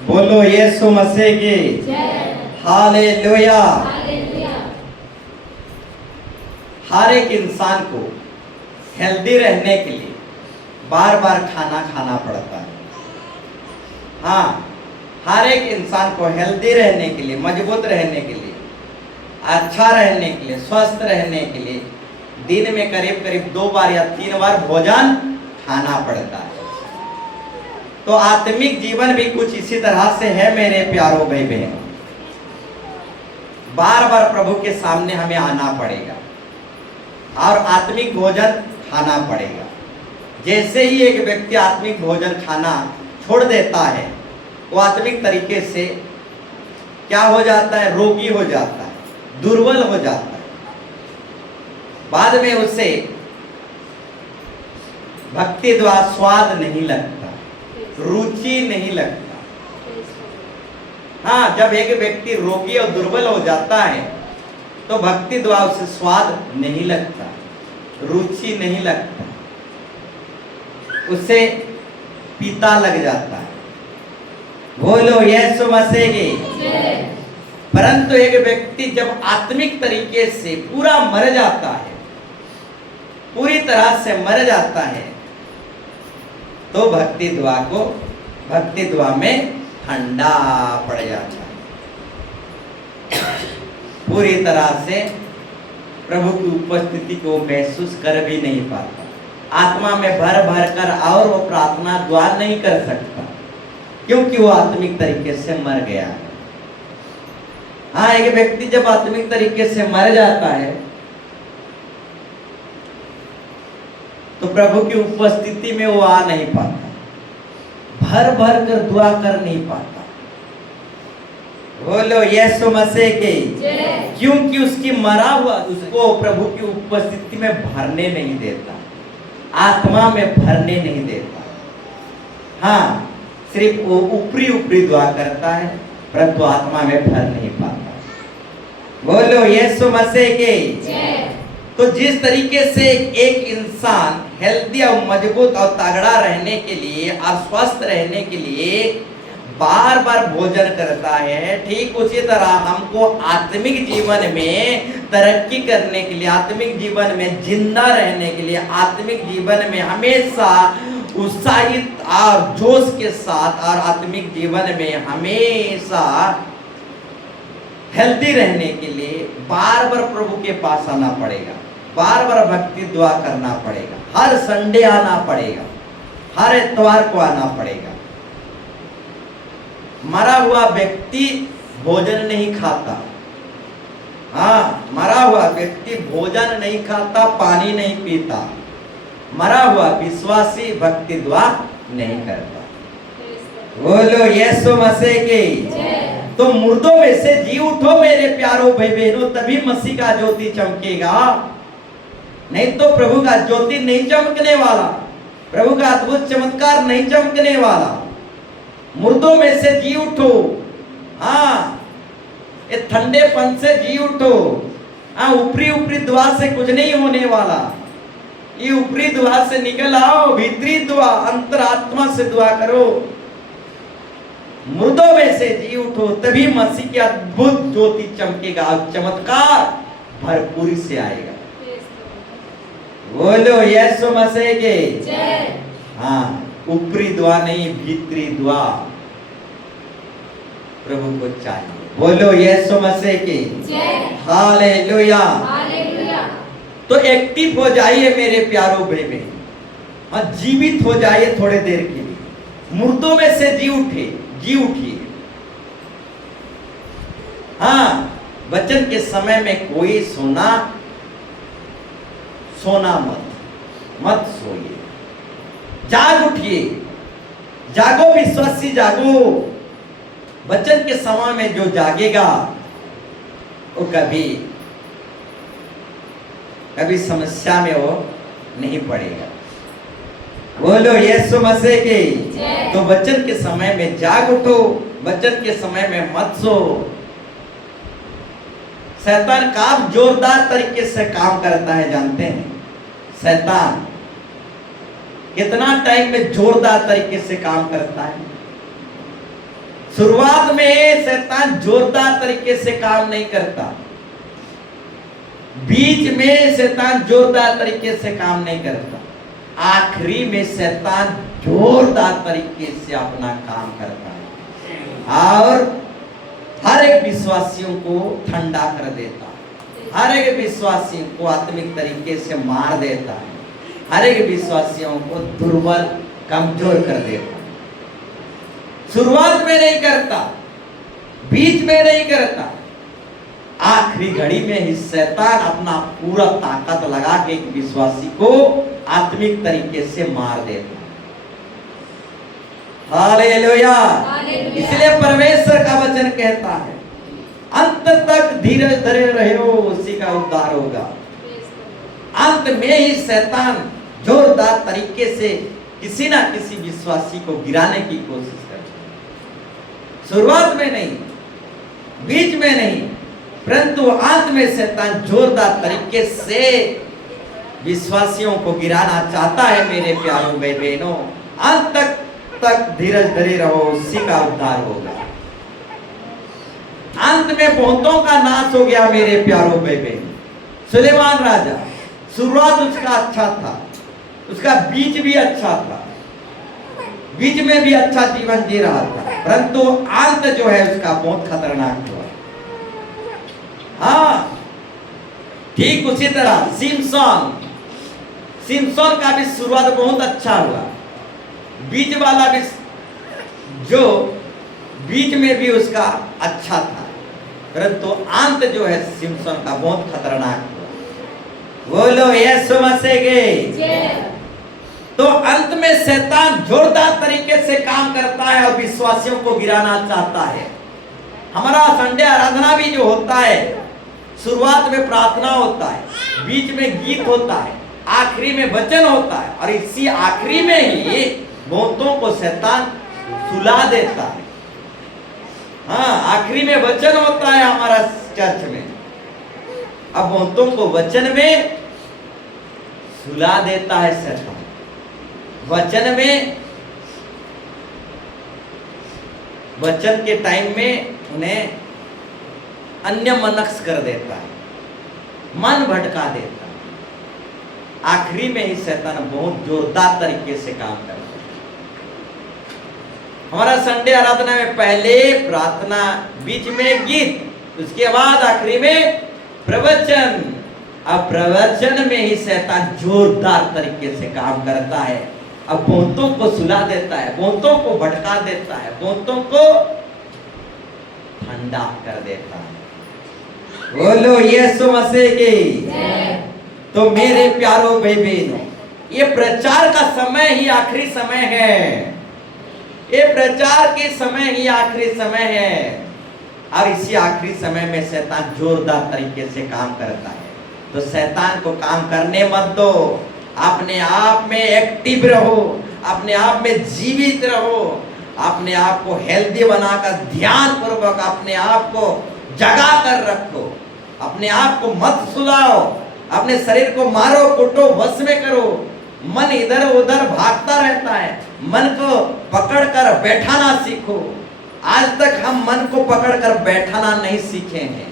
बोलो यीशु मसीह की हालेलुया। हर एक इंसान को हेल्दी रहने के लिए बार बार खाना खाना पड़ता है। हाँ, हर एक इंसान को हेल्दी रहने के लिए, मजबूत रहने के लिए, अच्छा रहने के लिए, स्वस्थ रहने के लिए दिन में करीब करीब 2 बार या 3 बार भोजन खाना पड़ता है। तो आत्मिक जीवन भी कुछ इसी तरह से है मेरे प्यारों भाई बहनों। बार बार प्रभु के सामने हमें आना पड़ेगा और आत्मिक भोजन खाना पड़ेगा। जैसे ही एक व्यक्ति आत्मिक भोजन खाना छोड़ देता है, वो आत्मिक तरीके से क्या हो जाता है? रोगी हो जाता है, दुर्बल हो जाता है। बाद में उसे भक्ति द्वारा स्वाद नहीं लगता, रुचि नहीं लगता। हाँ, जब एक व्यक्ति रोगी और दुर्बल हो जाता है तो भक्ति द्वारा उसे स्वाद नहीं लगता, रुचि नहीं लगता, उसे पीता लग जाता है। बोलो यीशु मसीह की। परंतु एक व्यक्ति जब आत्मिक तरीके से पूरा मर जाता है, पूरी तरह से मर जाता है, तो भक्ति द्वा में ठंडा पड़ जाता है। पूरी तरह से प्रभु की उपस्थिति को महसूस कर भी नहीं पाता, आत्मा में भर भर कर और वो प्रार्थना दुआ नहीं कर सकता, क्योंकि वो आत्मिक तरीके से मर गया है। हाँ, एक व्यक्ति जब आत्मिक तरीके से मर जाता है तो प्रभु की उपस्थिति में वो आ नहीं पाता, भर भर कर दुआ कर नहीं पाता। बोलो यीशु मसीह की। क्योंकि उसकी मरा हुआ उसको प्रभु की उपस्थिति में भरने नहीं देता, आत्मा में भरने नहीं देता। हाँ, सिर्फ वो ऊपरी दुआ करता है, परंतु आत्मा में भर नहीं पाता। बोलो यीशु मसीह की। तो जिस तरीके से एक इंसान हेल्दी और मजबूत और तगड़ा रहने के लिए और स्वस्थ रहने के लिए बार बार भोजन करता है, ठीक उसी तरह हमको आत्मिक जीवन में तरक्की करने के लिए, आत्मिक जीवन में जिंदा रहने के लिए, आत्मिक जीवन में हमेशा उत्साहित और जोश के साथ और आत्मिक जीवन में हमेशा हेल्दी रहने के लिए बार बार प्रभु के पास आना पड़ेगा, बार बार भक्ति दुआ करना पड़ेगा, हर संडे आना पड़ेगा, हर इतवार को आना पड़ेगा। मरा हुआ व्यक्ति भोजन नहीं खाता। हाँ, मरा हुआ व्यक्ति भोजन नहीं खाता, पानी नहीं पीता। मरा हुआ विश्वासी भक्ति दुआ नहीं करता। बोलो यीशु मसीह की। तो मुर्दों में से जी उठो मेरे प्यारों भाई बहनों, तभी मसीह का ज्योति चमकेगा। नहीं तो प्रभु का ज्योति नहीं चमकने वाला, प्रभु का अद्भुत चमत्कार नहीं चमकने वाला। मुर्दों में से जी उठो। हाँ, ये ठंडेपन से जी उठो। हाँ, ऊपरी दुआ से कुछ नहीं होने वाला। ये ऊपरी दुआ से निकल आओ, भीतरी दुआ, अंतरात्मा से दुआ करो। मुर्दों में से जी उठो, तभी मसीह की अद्भुत ज्योति चमकेगा और चमत्कार भरपूरी से आएगा। बोलो यीशु मसीह के। हाँ, ऊपरी दुआ नहीं, भीतरी दुआ प्रभु को चाहिए। बोलो यीशु मसीह की। हालेलुया। तो एक्टिव हो जाइए मेरे प्यारों भाई बहन, हाँ, जीवित हो जाइए थोड़े देर के लिए। मुर्दों में से जी उठिए। हाँ, वचन के समय में कोई सोना मत सोइए, जाग उठिए, जागो विश्वासी जागो। वचन के समय में जो जागेगा वो कभी समस्या में वो नहीं पड़ेगा। बोलो यीशु मसीह की। तो वचन के समय में जाग उठो, वचन के समय में मत सो। शैतान का जोरदार तरीके से काम करता है, जानते हैं? शैतान कितना टाइम में जोरदार तरीके से काम करता है। शुरुआत में शैतान जोरदार तरीके से काम नहीं करता, बीच में शैतान जोरदार तरीके से काम नहीं करता, आखिरी में शैतान जोरदार तरीके से अपना काम करता है और हर एक विश्वासियों को ठंडा कर देता है, हर एक विश्वासियों को आत्मिक तरीके से मार देता है, हर एक विश्वासियों को दुर्बल कमजोर कर देता है। शुरुआत में नहीं करता, बीच में नहीं करता, आखिरी घड़ी में ही शैतान अपना पूरा ताकत लगा के एक विश्वासी को आत्मिक तरीके से मार देता है। हालेलुया। इसलिए परमेश्वर का वचन कहता है अंत तक धीरज धरे रहो, उसी का उद्धार होगा। अंत में ही शैतान जोरदार तरीके से किसी ना किसी विश्वासी को गिराने की कोशिश करता है। शुरुआत में नहीं, बीच में नहीं, परंतु अंत में शैतान जोरदार तरीके से विश्वासियों को गिराना चाहता है। मेरे प्यारों भाई बहनों, अंत तक धीरज धरे रहो, उसी का उद्धार होगा। अंत में बहुतों का नाश हो गया मेरे प्यारों भाई बहन। सुलेमान राजा, शुरुआत उसका अच्छा था, उसका बीच भी अच्छा था, बीच में भी अच्छा जीवन जी रहा था, परंतु अंत जो है उसका बहुत खतरनाक हुआ। हाँ, ठीक उसी तरह सिमसोन का भी शुरुआत बहुत अच्छा हुआ, बीच वाला भी जो बीच में भी उसका अच्छा था, परंतु अंत जो है सिमसोन का बहुत खतरनाक हुआ। बोलो यीशु मसीह के। तो अंत में शैतान जोरदार तरीके से काम करता है और विश्वासियों को गिराना चाहता है। हमारा संडे आराधना भी जो होता है, शुरुआत में प्रार्थना होता है, बीच में गीत होता है, आखिरी में वचन होता है, और इसी आखिरी में ही बहुतों को शैतान सुला देता है। हाँ, आखिरी में वचन होता है हमारा चर्च में, अब बहुतों को वचन में सुला देता है शैतान। वचन में, वचन के टाइम में उन्हें अन्य मनस्क कर देता है, मन भटका देता है। आखिरी में ही शैतान बहुत जोरदार तरीके से काम करता है। हमारा संडे आराधना में पहले प्रार्थना, बीच में गीत, उसके बाद आखिरी में प्रवचन। अब प्रवचन में ही शैतान जोरदार तरीके से काम करता है, अब बहुतों को सुला देता है, बहुतों को भटका देता है, बहुतों को ठंडा कर देता है। बोलो यीशु मसीह की। तो मेरे प्यारों भाई बहनों, ये प्रचार का समय ही आखिरी समय है, ये प्रचार के समय ही आखिरी समय है, और इसी आखिरी समय में शैतान जोरदार तरीके से काम करता है। तो शैतान को काम करने मत दो, अपने आप में एक्टिव रहो, अपने आप में जीवित रहो, अपने आप को हेल्दी बनाकर ध्यान पूर्वक अपने आप को जगा कर रखो, अपने आप को मत सुलाओ, अपने शरीर को मारो कुटो वश में करो। मन इधर उधर भागता रहता है, मन को पकड़कर बैठाना सीखो। आज तक हम मन को पकड़कर बैठाना नहीं सीखे हैं,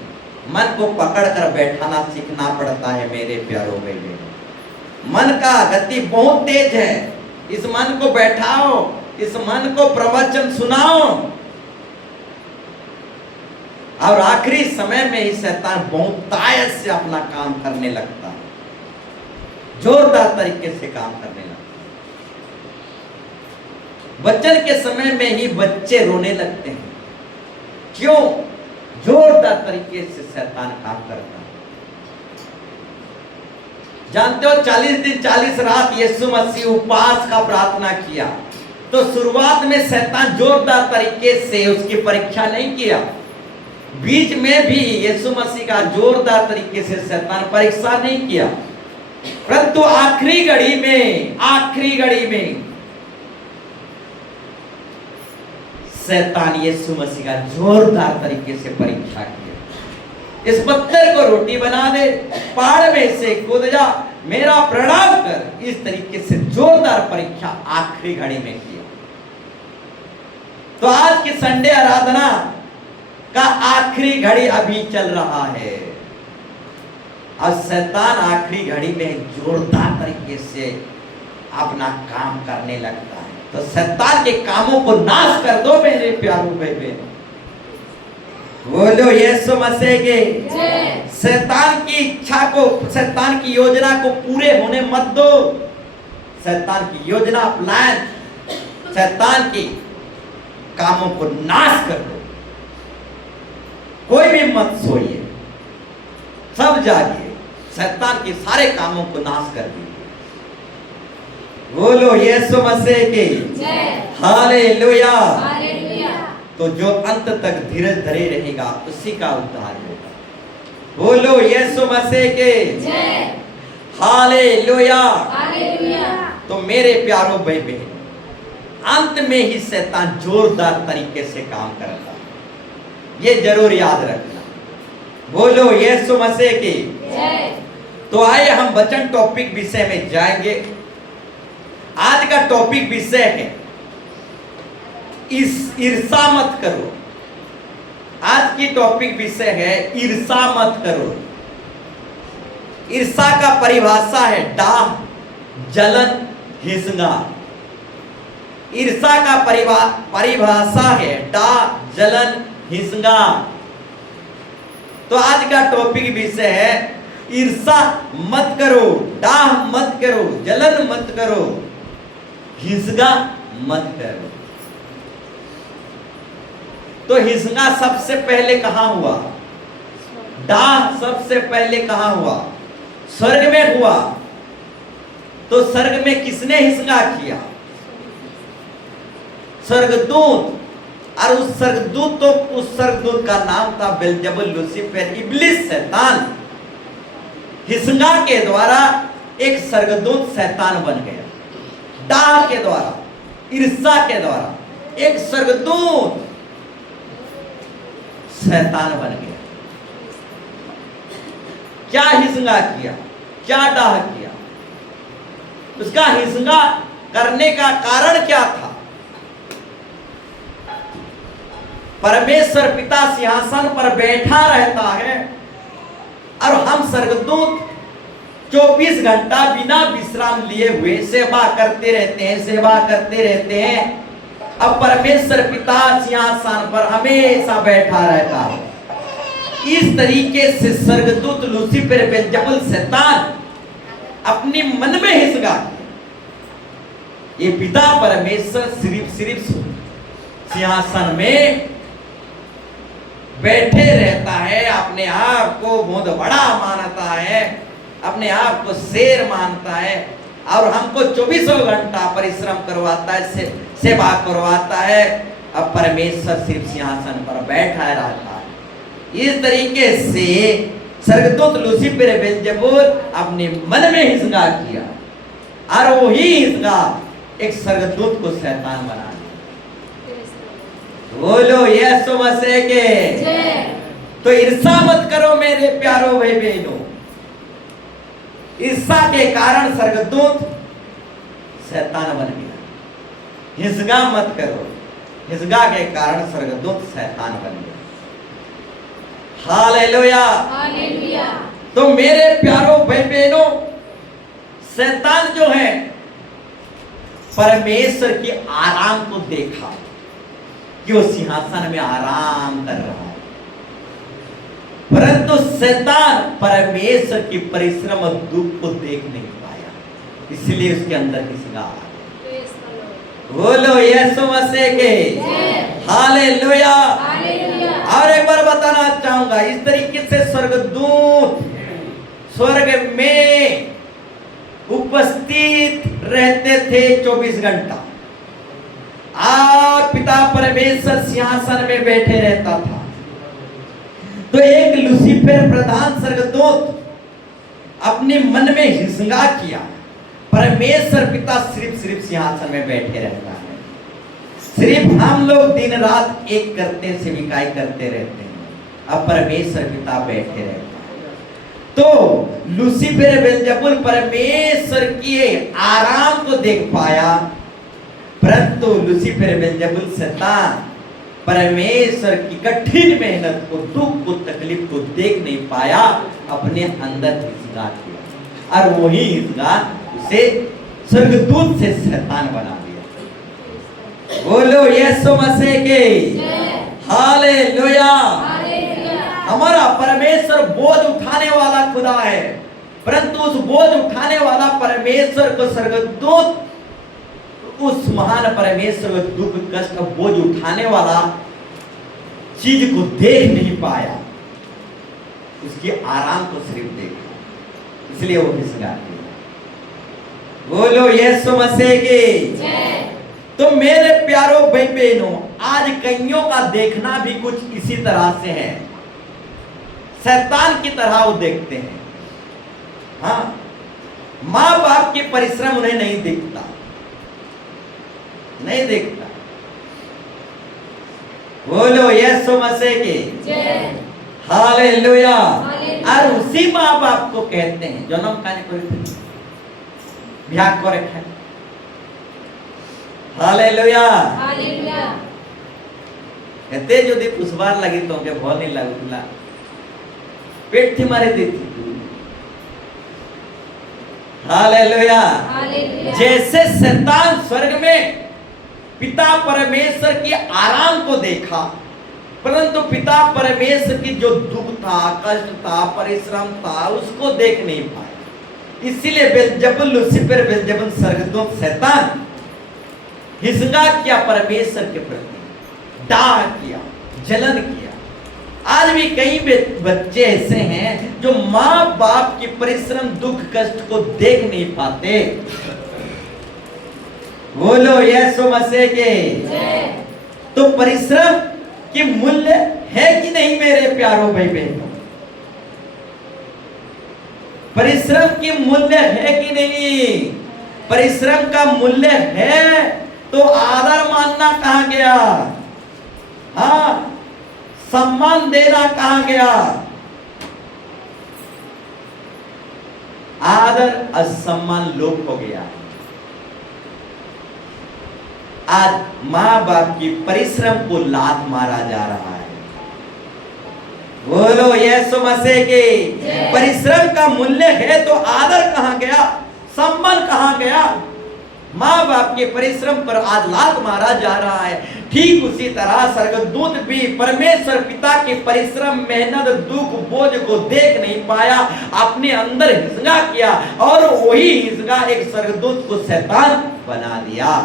मन को पकड़कर बैठाना सीखना पड़ता है मेरे प्यारों भाई। मन का गति बहुत तेज है, इस मन को बैठाओ, इस मन को प्रवचन सुनाओ, और आखिरी समय में ही शैतान बहुत तायत से अपना काम करने लगता है, जोरदार तरीके से काम करने लगता है। वचन के समय में ही बच्चे रोने लगते हैं, क्यों? जोरदार तरीके से शैतान काम करता है। जानते हो 40 दिन 40 रात यीशु मसीह उपवास का प्रार्थना किया, तो शुरुआत में शैतान जोरदार तरीके से उसकी परीक्षा नहीं किया, बीच में भी यीशु मसीह का जोरदार तरीके से शैतान परीक्षा नहीं किया, परंतु आखिरी घड़ी में शैतान यीशु मसीह का जोरदार तरीके से परीक्षा किया। इस पत्थर को रोटी बना दे, पहाड़ में से कूद जा, मेरा प्रणाम कर, इस तरीके से जोरदार परीक्षा आखिरी घड़ी में किया। तो आज की संडे आराधना का आखिरी घड़ी अभी चल रहा है और शैतान आखिरी घड़ी में जोरदार तरीके से अपना काम करने लगता है। तो शैतान के कामों को नाश कर दो मेरे प्यारों भाई। बोलो यीशु मसीह के। शैतान की इच्छा को, शैतान की योजना को पूरे होने मत दो। शैतान की योजना, प्लान, शैतान की कामों को नाश कर दो। कोई भी मत सोइए, सब जागिए, शैतान के सारे कामों को नाश कर दीजिए। बोलो यीशु मसीह के। हालेलुया। तो जो अंत तक धीरज धरे रहेगा उसी का उद्धार होगा। बोलो यीशु मसीह के। हालेलुया। तो मेरे प्यारों भाई बहन, अंत में ही शैतान जोरदार तरीके से काम करता है, ये जरूर याद रखना। बोलो यीशु मसीह की। तो आइए हम वचन टॉपिक विषय में जाएंगे। आज का टॉपिक विषय है ईर्षा मत करो। आज की टॉपिक विषय है ईर्षा मत करो। ईर्षा का परिभाषा है डाह, जलन, हिंसा। ईर्षा का परिभाषा है डाह, जलन, हिंसा। तो आज का टॉपिक विषय है ईर्षा मत करो, डाह मत करो, जलन मत करो, हिंसा मत करो। तो हिंसा सबसे पहले कहां हुआ? डाह सबसे पहले कहां हुआ? स्वर्ग में हुआ। तो स्वर्ग में किसने हिंसा किया? स्वर्गदूत। और उस स्वर्गदूत का नाम था बेल्जेबुल, लूसीफर, इब्लिस, शैतान। हिंसा के द्वारा एक स्वर्गदूत शैतान बन गया। डाह के द्वारा, ईर्षा के द्वारा एक स्वर्गदूत शैतान बन गया। क्या हिंसा किया? क्या डाह किया? उसका हिंसा करने का कारण क्या था? परमेश्वर पिता सिंहासन पर बैठा रहता है और हम स्वर्गदूत 24 घंटा बिना विश्राम लिए हुए सेवा करते रहते हैं। अब परमेश्वर पिता सिंहासन पर हमेशा बैठा रहता है। इस तरीके से स्वर्गदूत लूसीफर, बेल्जेबुल, शैतान अपनी मन में हिंसा किया। ये पिता परमेश्वर सिर्फ सिंहासन में बैठे रहता है, अपने आप को बहुत बड़ा मानता है, अपने आप को शेर मानता है और हमको 24 घंटा परिश्रम करवाता है, सेवा करवाता है। अब परमेश्वर सिर्फ सिंहासन पर बैठा रहता है। इस तरीके से स्वर्गदूत लूसीफर, बेल्जेबुल अपने मन में हिंसा किया और वही हिंसा एक स्वर्गदूत को शैतान बना दिया। बोलो यीशु मसीह के। तो ईर्षा मत करो मेरे प्यारो भाई बहनों। ईर्षा के कारण स्वर्गदूत शैतान बन गया। हिंसा मत करो, हिंसा के कारण स्वर्गदूत शैतान बन गया। हालेलुया। तो मेरे प्यारो भाई बहनों, शैतान जो है परमेश्वर के आराम को देखा कि वो सिंहासन में आराम कर रहा है, परंतु शैतान परमेश्वर की परिश्रम और दुख को देख नहीं पाया, इसलिए उसके अंदर हिंसा आ गई। बोलो यीशु मसीह के। हालेलुया। और एक बार बताना चाहूंगा, इस तरीके से स्वर्गदूत स्वर्ग में उपस्थित रहते थे 24 घंटा और पिता परमेश्वर सिंहासन में बैठे रहता था। तो एक लूसीफर प्रधान स्वर्गदूत अपने मन में हिंसा किया, परमेश्वर पिता सिर्फ सिंहासन में बैठे रहता है, सिर्फ हम लोग दिन रात एक करते सेविकाई करते रहते हैं, अब परमेश्वर पिता बैठे रहते हैं। तो लूसीफर बेल्जेबुल परमेश्वर के आराम को देख पाया, परंतु लूसीफर बेल्जेबुल शैतान परमेश्वर की कठिन मेहनत को, दुख को, तकलीफ को देख नहीं पाया, अपने अंदर हिचका किया और वही हिचका उसे स्वर्गदूत से शैतान बना दिया। बोलो यीशु मसीह के हालेलुया। हमारा परमेश्वर बोझ उठाने वाला खुदा है, परंतु उस बोझ उठाने वाला परमेश्वर को स्वर्गदूत उस महान परमेश्वर को दुख कष्ट बोझ उठाने वाला चीज को देख नहीं पाया, उसकी आराम को सिर्फ देखा, इसलिए वो हिचका दिया। बोलो यीशु मसीह की। तो मेरे प्यारो भाई बहनों, आज कईयों का देखना भी कुछ इसी तरह से है, शैतान की तरह वो देखते हैं। हाँ, माँ बाप के परिश्रम उन्हें नहीं दिखता, नहीं देखता। बोलो यीशु मसीह की हालेलुया। और उसी माँ बाप को कहते हैं जन्म काने को ब्याह को रखा। हालेलुया। कहते जो दी पुष्पार लगी तो के बहुत नहीं लगला, पेट थी मारे देती। हालेलुया। जैसे शैतान स्वर्ग में पिता परमेश्वर की आराम को देखा, परंतु पिता परमेश्वर की जो दुख था, कष्ट था, परिश्रम था, उसको देख नहीं पाया। इसीलिए बेलजेबुल लूसीफर, बेलजेबुल स्वर्गदूत शैतान हिचका किया परमेश्वर के प्रति, डाह किया, जलन किया। आज भी कई बच्चे ऐसे हैं जो माँ बाप की परिश्रम, दुख, कष्ट को देख नहीं पाते। बोलो यीशु मसीह के। तो परिश्रम की मूल्य है कि नहीं मेरे प्यारो भाई बहनों? परिश्रम की मूल्य है कि नहीं? परिश्रम का मूल्य है तो आदर मानना कहां गया? हाँ, सम्मान देना कहां गया? आदर असम्मान लोप हो गया। आज माँ बाप की परिश्रम को लात मारा जा रहा है। बोलो यीशु मसीह के। परिश्रम का मूल्य है तो आदर कहां गया? सम्मान कहां गया? माँ बाप के परिश्रम पर आज लात मारा जा रहा है। ठीक उसी तरह स्वर्गदूत भी परमेश्वर पिता के परिश्रम, मेहनत, दुख, बोझ को देख नहीं पाया, अपने अंदर हिचका किया और वही हिचका एक स्वर्गदूत को शैतान बना दिया।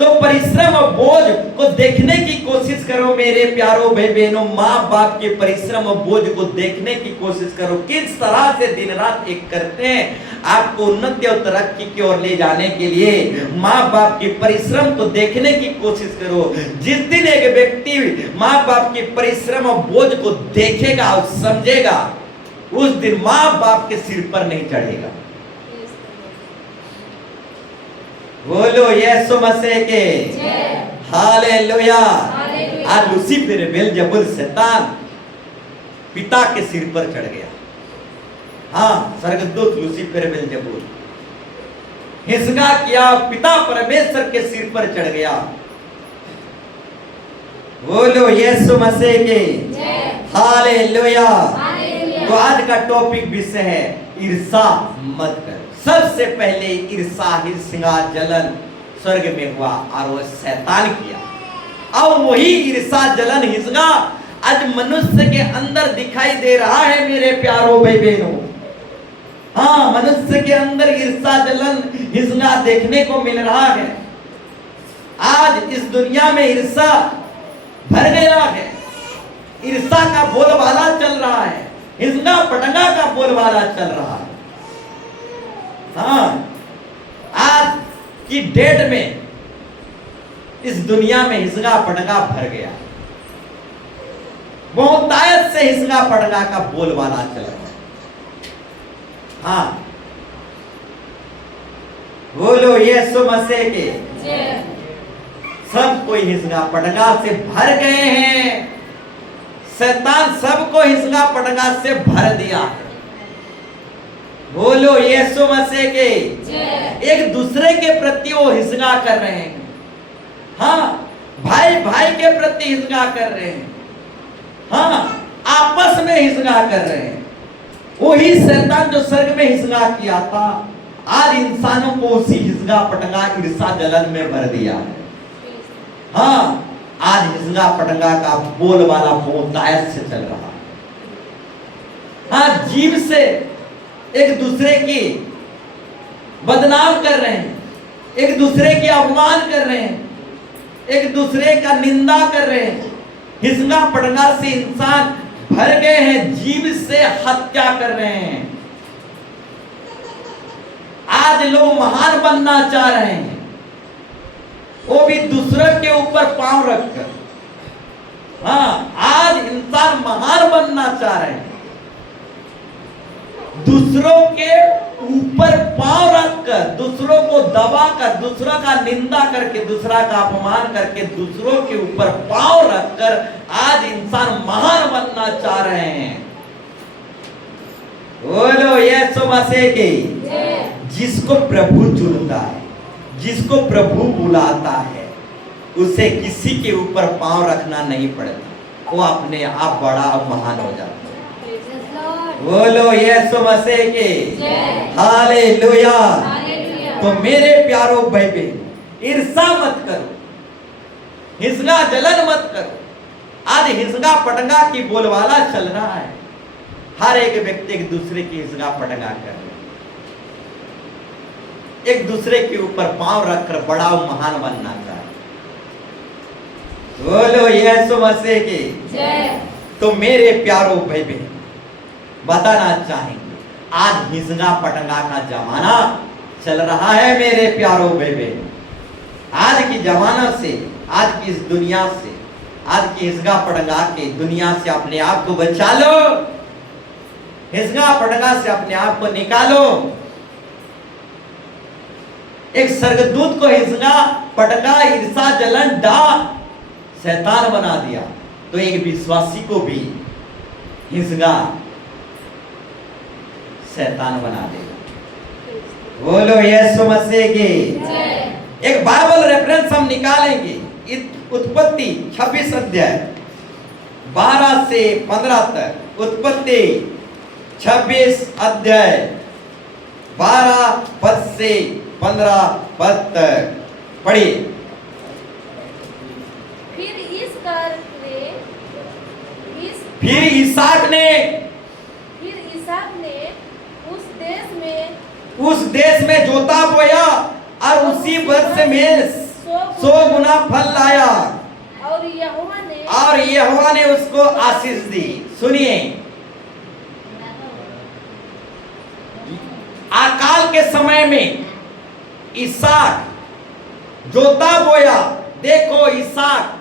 तो परिश्रम और बोझ को देखने की कोशिश करो मेरे प्यारो भाई बहनों। माँ बाप के परिश्रम और बोझ को देखने की कोशिश करो, किस तरह से दिन रात एक करते हैं आपको उन्नति और तरक्की की ओर ले जाने के लिए। माँ बाप के परिश्रम को देखने की कोशिश करो। जिस दिन एक व्यक्ति माँ बाप के परिश्रम और बोझ को देखेगा और समझेगा, उस दिन माँ बाप के सिर पर नहीं चढ़ेगा। बोलो यीशु मसीह के हालेलुया। और लूसीफर, बेलजेबुल शैतान पिता के सिर पर चढ़ गया। हाँ, स्वर्गदूत लूसीफर, बेलजेबुल हिचका किया, पिता परमेश्वर के सिर पर चढ़ गया। बोलो यीशु मसीह के हालेलुया। तो आज का टॉपिक विषय है ईर्षा मत कर। सबसे पहले ईर्षा, हिंसा, जलन स्वर्ग में हुआ और वो शैतान किया। और वही ईर्षा, जलन, हिंसा आज मनुष्य के अंदर दिखाई दे रहा है मेरे प्यारो भाई बहनों। हाँ, मनुष्य के अंदर ईर्षा, जलन, हिंसा देखने को मिल रहा है। आज इस दुनिया में ईर्षा भर गया है। ईर्षा का बोलबाला चल रहा है, हिंसा पटंगा का बोलबाला चल रहा है। हाँ, आज की डेट में इस दुनिया में हिंसा पटंगा भर गया। बहुतायत से हिंसा पटंगा का बोलबाला चल रहा है। हाँ, बोलो यीशु मसीह के। सब कोई हिंसा पटंगा से भर गए हैं। शैतान सबको हिंसा पटंगा से भर दिया है। बोलो यीशु मसीह के। एक दूसरे के प्रति वो हिंसा कर रहे हैं। हाँ, भाई के प्रति हिंसा कर रहे हैं, हाँ आपस में हिंसा कर रहे हैं। वही शैतान जो स्वर्ग में हिंसा किया था, आज इंसानों को उसी हिंसा पटंगा ईर्षा जलन में भर दिया है। हाँ, आज हिंसा पटंगा का बोलबाला बहुतायत से चल रहा है। हाँ, जीव से एक दूसरे की बदनाम कर रहे हैं, एक दूसरे की अपमान कर रहे हैं, एक दूसरे का निंदा कर रहे हैं। हिंसा पटंगा से इंसान भर गए हैं, जीव से हत्या कर रहे हैं। आज लोग महान बनना चाह रहे हैं, वो भी दूसरों के ऊपर पांव रखकर। हाँ, आज इंसान महान बनना चाह रहे हैं, दूसरों के ऊपर पांव रखकर, दूसरों को दबाकर, दूसरों का निंदा करके, दूसरा का अपमान करके, दूसरों के ऊपर पांव रखकर आज इंसान महान बनना चाह रहे हैं। बोलो यीशु मसीह की। जिसको प्रभु चुनता है, जिसको प्रभु बुलाता है, उसे किसी के ऊपर पांव रखना नहीं पड़ता, वो अपने आप बड़ा और महान हो जाता है। बोलो यीशु मसीह की। हालेलुया। तो मेरे प्यारो भाई बहन, ईर्षा मत करो, हिंसा जलन मत करो। आज हिंसा पटंगा की बोलबाला चल रहा है, हर एक व्यक्ति एक दूसरे की हिंसा पटंगा कर रहा है, एक दूसरे के ऊपर पांव रखकर बड़ा और महान बनना चाहे। बोलो यीशु मसीह की जय। तो मेरे प्यारो भाई बहन, बताना चाहेंगे, आज हिंसा पटंगा का जमाना चल रहा है मेरे प्यारो भाई बहन। आज की जमाना से, आज की इस दुनिया से, आज की हिंसा पटंगा की दुनिया से अपने आप को बचा लो, हिंसा पटंगा से अपने आप को निकालो। एक स्वर्गदूत को हिंसा पटंगा ईर्षा जलन डाह शैतान बना दिया, तो एक विश्वासी को भी हिंसा शैतान बना देगा। बोलो यीशु मसीह की। एक बाइबल रेफरेंस हम निकालेंगे, उत्पत्ति 26 अध्याय 12 से 15 तक। उत्पत्ति 26 अध्याय 12 पद से 15 पद तक पढ़िए। फिर इसहाक ने उस देश में जोता बोया और उसी वर्ष में 100 गुना फल लाया, और यहोवा ने उसको आशीष दी। सुनिए, अकाल के समय में इसहाक जोता बोया। देखो, इसहाक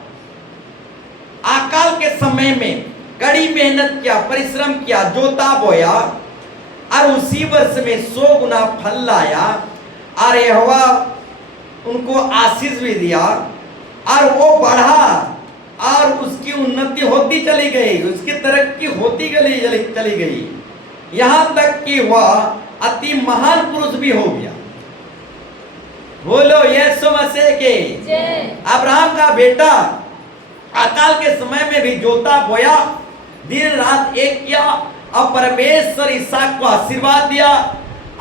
अकाल के समय में कड़ी मेहनत किया, परिश्रम किया, जोता बोया और उसी वर्ष में 100 गुना फल लाया, और यहोवा उनको आशीष भी दिया, और वो बढ़ा और उसकी उन्नति होती चली गई, उसकी तरक्की होती चली गई, यहां तक कि वह अति महान पुरुष भी हो गया। बोलो यीशु मसीह के। अब्राहम का बेटा अकाल के समय में भी जोता बोया, दिन रात एक किया, और परमेश्वर इसहाक को आशीर्वाद दिया,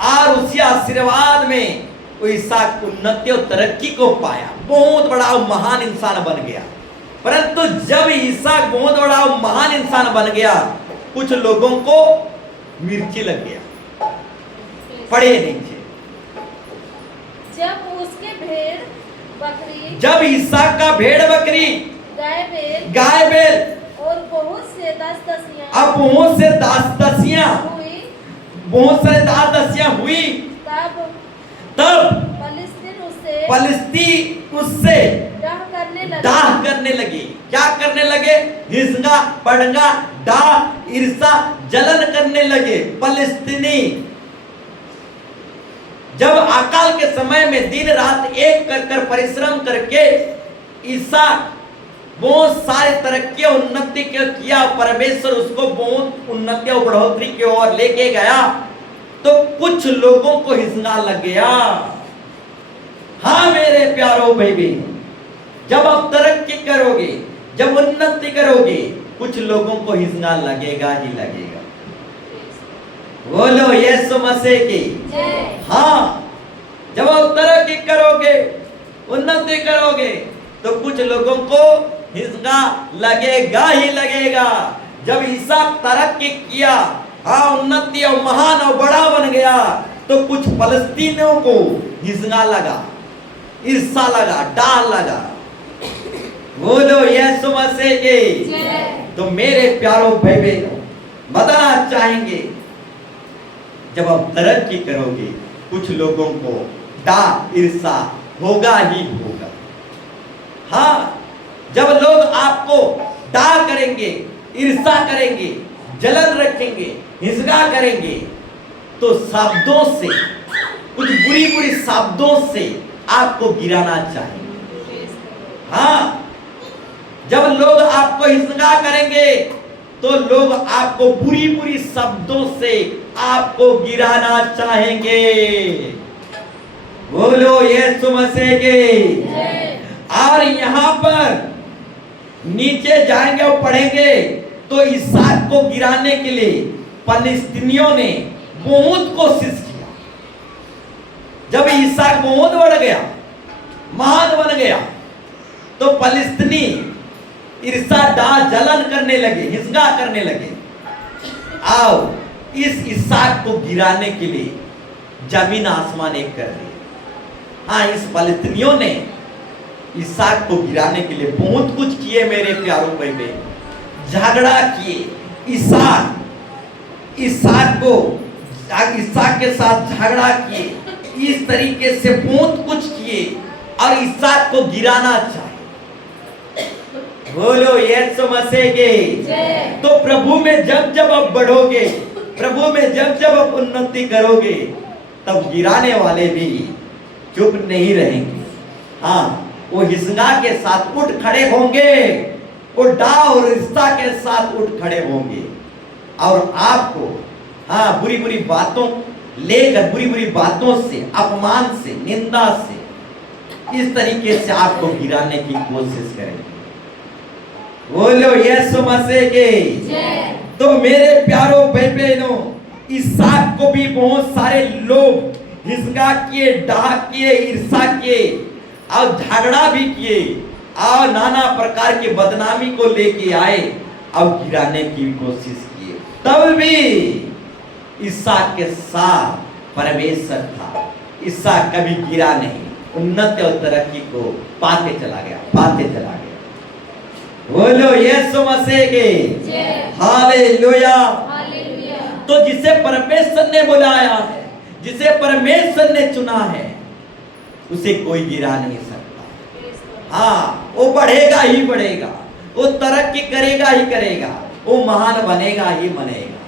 और उसी आशीर्वाद में वो इसहाक उन्नति और तरक्की को पाया, बहुत बड़ा महान इंसान बन गया। परंतु जब इसहाक बहुत बड़ा महान इंसान बन गया, कुछ लोगों को मिर्ची लग गया। पढ़े नीचे, जब इसहाक का भेड़ बकरी, गाय बैल और बहुत से दास-दासियां, अब बहुत से दास-दासियां हुई, तब फलिस्ती उससे डाह करने लगे। क्या करने लगे? हिंसा पटंगा डाह ईर्षा जलन करने लगे फलिस्तीनी। जब अकाल के समय में दिन रात एक कर परिश्रम करके इसहाक बहुत सारे तरक्की उन्नति किया, परमेश्वर उसको बहुत उन्नति और बढ़ोतरी की ओर लेके गया, तो कुछ लोगों को हिंसा लग गया। हाँ मेरे प्यारो भाई, जब आप तरक्की करोगे, जब उन्नति करोगे, कुछ लोगों को हिस्सा लगेगा ही लगेगा। बोलो यीशु मसीह की जय। हाँ, जब आप तरक्की करोगे, उन्नति करोगे, तो कुछ लोगों को हिस्सा लगेगा ही लगेगा। जब इसहाक तरक्की किया, हाँ, उन्नति और महान और बड़ा बन गया, तो कुछ फलस्तीनियों को हिस्सा लगा, ईर्षा लगा, डाल लगा। बोलो यीशु मसीह की जय। तो मेरे प्यारों भाई बहनों, बताना चाहेंगे, जब आप तरक्की करोगे, कुछ लोगों को डाल, ईर्षा होगा ही होगा। हाँ, जब लोग आपको डाल करेंगे, ईर्षा करेंगे, जलन रखेंगे, हिंसा करेंगे, तो शब्दों से, कुछ बुरी बुरी शब्दों से आपको गिराना चाहिए। हाँ, जब लोग आपको हिंसा करेंगे, तो लोग आपको बुरी बुरी शब्दों से आपको गिराना चाहेंगे। बोलो यीशु मसीह की। और यहां पर नीचे जाएंगे और पढ़ेंगे, तो इसहाक को गिराने के लिए फलिस्तीनियों ने बहुत कोशिश किया। जब इसहाक बहुत बढ़ गया, महान बन गया, तो फलिस्तीनी ईर्षा, डाल, जलन करने लगे, हिंसा करने लगे। आओ, इस इसहाक को गिराने के लिए जमीन आसमान एक कर दिया। हाँ, इस फलिस्तीनियों ने इसहाक को गिराने के लिए बहुत कुछ किए मेरे प्यारों भाई बहन, झगड़ा किए। इसहाक के साथ झगड़ा किए, इस तरीके से बहुत कुछ किए और इसहाक को गिराना चाहे। बोलो यीशु मसीह की। तो प्रभु में जब जब आप बढ़ोगे, प्रभु में जब जब आप उन्नति करोगे, तब गिराने वाले भी चुप नहीं रहेंगे। हाँ, वो हिस्सा के साथ उठ खड़े होंगे, वो डाह और रिश्ता के साथ उठ खड़े होंगे और आपको, हाँ, बुरी बुरी बातों लेकर, बुरी बुरी बातों से, अपमान से, निंदा से, इस तरीके से आपको गिराने की कोशिश करेंगे। बोलो यीशु मसीह की। तो मेरे प्यारों भाई बहनों, इसहाक को भी बहुत सारे लोग हिंसा किए, डाह किए, ईर्षा किए और झगड़ा भी किए और नाना प्रकार की बदनामी को लेके आए और गिराने की कोशिश किए। तब भी इसहाक के साथ परमेश्वर था। इसहाक कभी गिरा नहीं, उन्नति और तरक्की को पाते चला गया, पाते चला गया। बोलो यीशु मसीह की। हालेलुया। तो जिसे परमेश्वर ने बुलाया है, जिसे परमेश्वर ने चुना है, उसे कोई गिरा नहीं सकता। हाँ, वो बढ़ेगा ही बढ़ेगा, वो तरक्की करेगा ही करेगा, वो महान बनेगा ही बनेगा।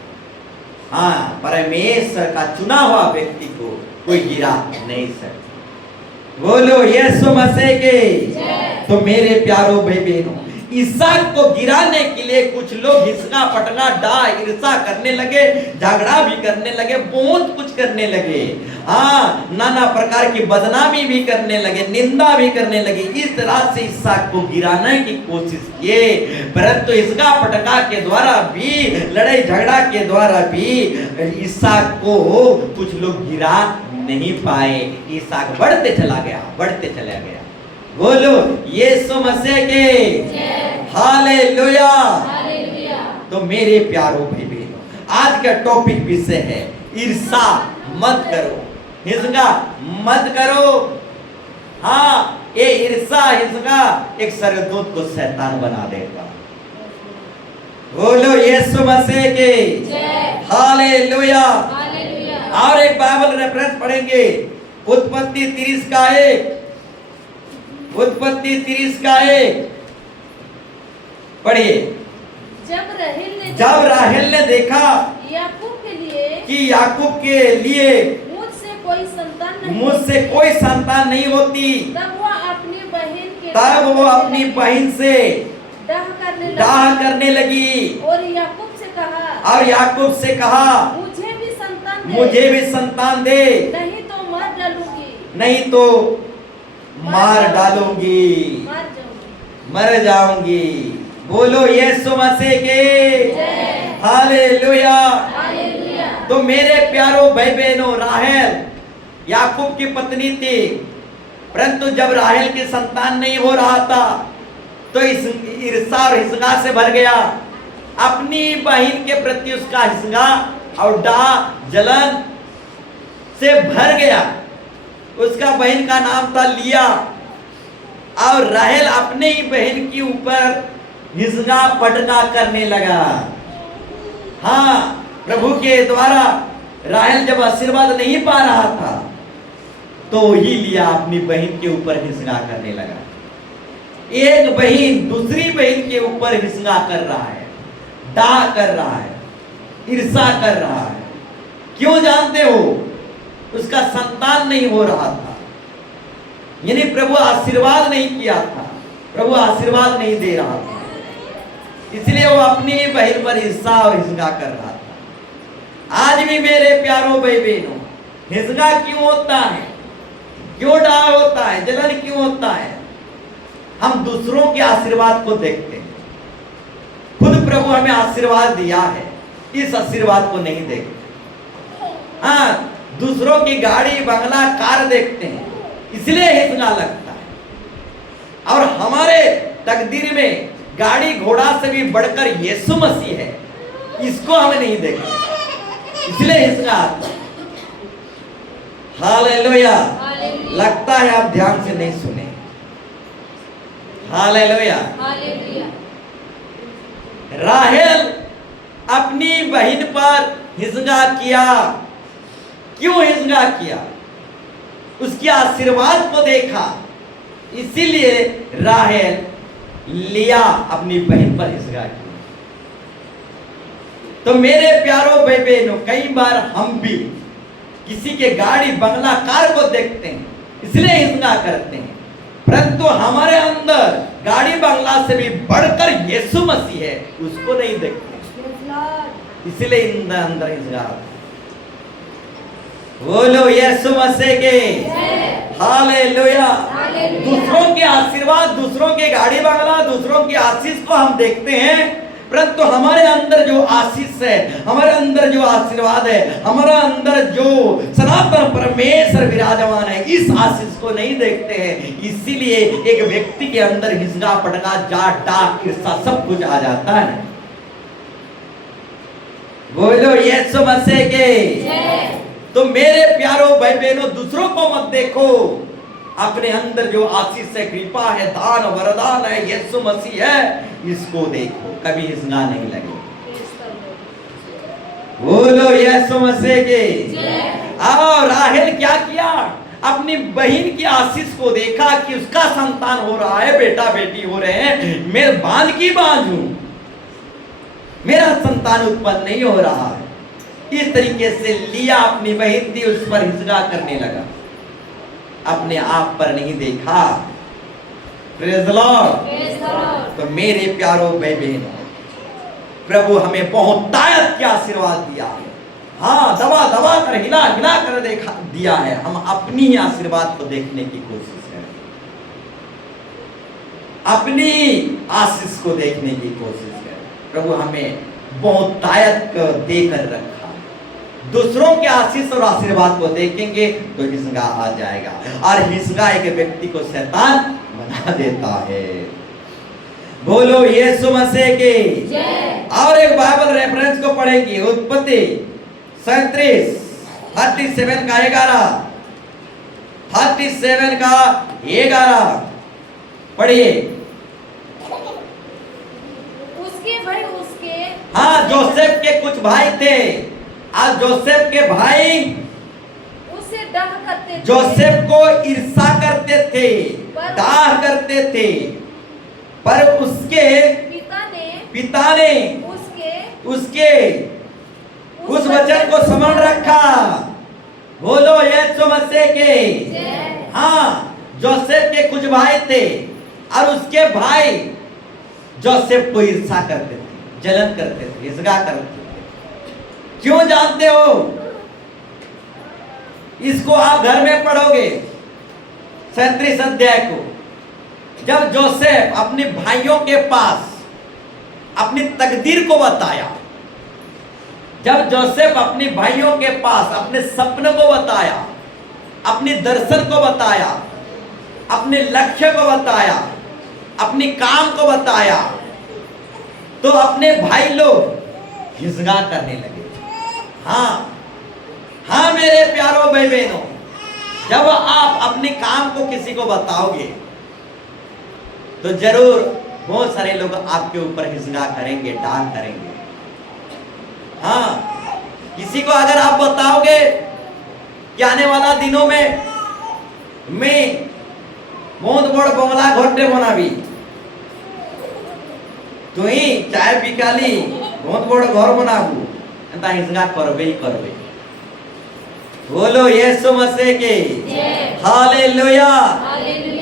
हाँ, परमेश्वर का चुना हुआ व्यक्ति को कोई गिरा नहीं सकता। बोलो यीशु मसीह की। तो मेरे प्यारों भाई बहनों, इसहाक को गिराने के लिए कुछ लोग हिंसा, पटना, डाह, ईर्षा करने लगे, झगड़ा भी करने लगे, बहुत कुछ करने लगे। हाँ, नाना प्रकार की बदनामी भी करने लगे, निंदा भी करने लगे। इस तरह से इसहाक को गिराने की कोशिश किए, परंतु हिंसा, पटका के द्वारा भी, लड़ाई झगड़ा के द्वारा भी इसहाक को कुछ लोग गिरा नहीं पाए। इसहाक बढ़ते चला गया, बढ़ते चला गया। बोलो यीशु मसीह के। हालेलुया। तो मेरे प्यारों भाई बहनों, आज का टॉपिक विषय है ईर्षा मत करो, हिंसा मत करो। हाँ, ये ईर्षा, हिंसा एक सरदूत को शैतान बना देगा। बोलो यीशु मसीह के। हालेलुया। और एक बाइबल रेफरेंस पढ़ेंगे, उत्पत्ति 30 का 1, उत्पत्ति 30 का 1 पढ़िए। जब राहेल ने देखा याकूब के लिए कि याकूब के लिए मुझसे कोई संतान नहीं होती, तब वो अपनी बहन से डाह करने लगी और याकूब से कहा मुझे भी संतान दे, नहीं तो मार डालूंगी, नहीं तो मार डालूंगी। मर जाऊंगी। बोलो यीशु मसीह के हालेलुया। हालेलुया। तो मेरे प्यारों भाई बहनों, राहेल याकूब की पत्नी थी, परंतु जब राहेल की संतान नहीं हो रहा था तो इस ईर्षा और हिसका से भर गया। अपनी बहन के प्रति उसका हिसका और डाह जलन से भर गया। उसका बहन का नाम था लिया, और राहेल अपने ही बहन के ऊपर हिसका पटना करने लगा। हाँ, प्रभु के द्वारा राहेल जब आशीर्वाद नहीं पा रहा था तो ही लिया अपनी बहन के ऊपर हिसका करने लगा। एक बहन दूसरी बहन के ऊपर हिसका कर रहा है, डाह कर रहा है, ईर्षा कर रहा है। क्यों जानते हो? उसका संतान नहीं हो रहा था, यानी प्रभु आशीर्वाद नहीं किया था, प्रभु आशीर्वाद नहीं दे रहा था, इसलिए वो अपनी बहन पर ईर्षा और हिसका कर रहा था। आज भी मेरे प्यारों भाई बहनों, हिसका क्यों होता है? क्यों डाह होता है? जलन क्यों होता है? हम दूसरों के आशीर्वाद को देखते हैं। खुद प्रभु हमें आशीर्वाद दिया है, इस आशीर्वाद को नहीं देखते। हाँ, दूसरों की गाड़ी बंगला कार देखते हैं, इसलिए हिसका लगता है। और हमारे तकदीर में गाड़ी घोड़ा से भी बढ़कर यीशु मसीह है, इसको हम नहीं देखते, इसलिए हिसका आता है। हालेलुया। लगता है आप ध्यान से नहीं सुने। हालेलुया। हालेलुया। राहेल अपनी बहन पर हिसका किया। क्यों हिसका किया? उसके आशीर्वाद को देखा, इसीलिए राहेल लिया अपनी बहन पर हिसका किया। तो मेरे प्यारों भाई बहनों, कई बार हम भी किसी के गाड़ी बंगला कार को देखते हैं, इसलिए हिसका करते हैं, परंतु हमारे अंदर गाड़ी बंगला से भी बढ़कर यीशु मसीह है, उसको नहीं देखते, इसलिए इन अंदर हिसका। बोलो यीशु मसीह के हालेलुया। दूसरों के आशीर्वाद, दूसरों के गाड़ी बंगला, दूसरों की आशीष को हम देखते हैं, परंतु हमारे अंदर जो आशीष है, हमारे अंदर जो आशीर्वाद है, हमारा अंदर जो सनातन परमेश्वर विराजमान है, इस आशीष को नहीं देखते हैं। इसीलिए एक व्यक्ति के अंदर हिसका पटना जाट डाक ईर्षा सब कुछ आ जाता है। बोलो यीशु मसीह के। तो मेरे प्यारों भाई बहनों, दूसरों को मत देखो, अपने अंदर जो आशीष है, कृपा है, दान वरदान है, यीशु मसीह है, इसको देखो, कभी हिसका नहीं लगे। बोलो यीशु मसीह के। और राहेल क्या किया? अपनी बहन की आशीष को देखा कि उसका संतान हो रहा है, बेटा बेटी हो रहे हैं, मैं बांझ की बांझ हूं, मेरा संतान उत्पन्न नहीं हो रहा है। इस तरीके से लिया अपनी बहन थी, उस पर हिसका करने लगा, अपने आप पर नहीं देखा। Praise the Lord. तो मेरे प्यारों भाई बहनों, प्रभु हमें बहुत ताकत के आशीर्वाद दिया है। हाँ, दबा दबा कर, हिला हिला कर देखा दिया है। हम अपनी ही आशीर्वाद को देखने की कोशिश करें, अपनी आशीष को देखने की कोशिश करें। प्रभु हमें बहुत ताकत देकर रखा। दूसरों के आशीष और आशीर्वाद को देखेंगे तो हिसका आ जाएगा, और हिसका एक व्यक्ति को शैतान बना देता है। बोलो यीशु मसीह के। और एक बाइबल रेफरेंस को पढ़ेंगे, उत्पत्ति 37 37 का 11, 37 का 11 पढ़िए। उसके भाई उसके, हाँ, जोसेफ के कुछ भाई थे, आज जोसेफ के भाई उसे डाह करते थे, जोसेफ को ईर्षा करते थे, डाह करते थे, पर उसके पिता ने उसके उस वचन को समझ रखा। बोलो यीशु मसीह के। हाँ, जोसेफ के कुछ भाई थे, और उसके भाई जोसेफ को ईर्षा करते थे, जलन करते थे, हिसका करते थे। क्यों जानते हो? इसको आप घर में पढ़ोगे 37 अध्याय को, जब जोसेफ अपने भाइयों के पास अपनी तकदीर को बताया, जब जोसेफ अपने भाइयों के पास अपने सपने को बताया, अपने दर्शन को बताया, अपने लक्ष्य को बताया, अपनी काम को बताया, तो अपने भाई लोग हिजगा करने लगे। हाँ मेरे प्यारों भाई बहनों, जब आप अपने काम को किसी को बताओगे तो जरूर बहुत सारे लोग आपके ऊपर हिजगा करेंगे, डांट करेंगे। किसी को अगर आप बताओगे कि आने वाला दिनों में मैं बहुत बड़ बंगला घरटे बनाबी, तुई चाय बिकाली बहुत बड़ घर बनाबू, एंता हिजगा करबे ही करबे। बोलो यीशु मसीह के हालेलुया।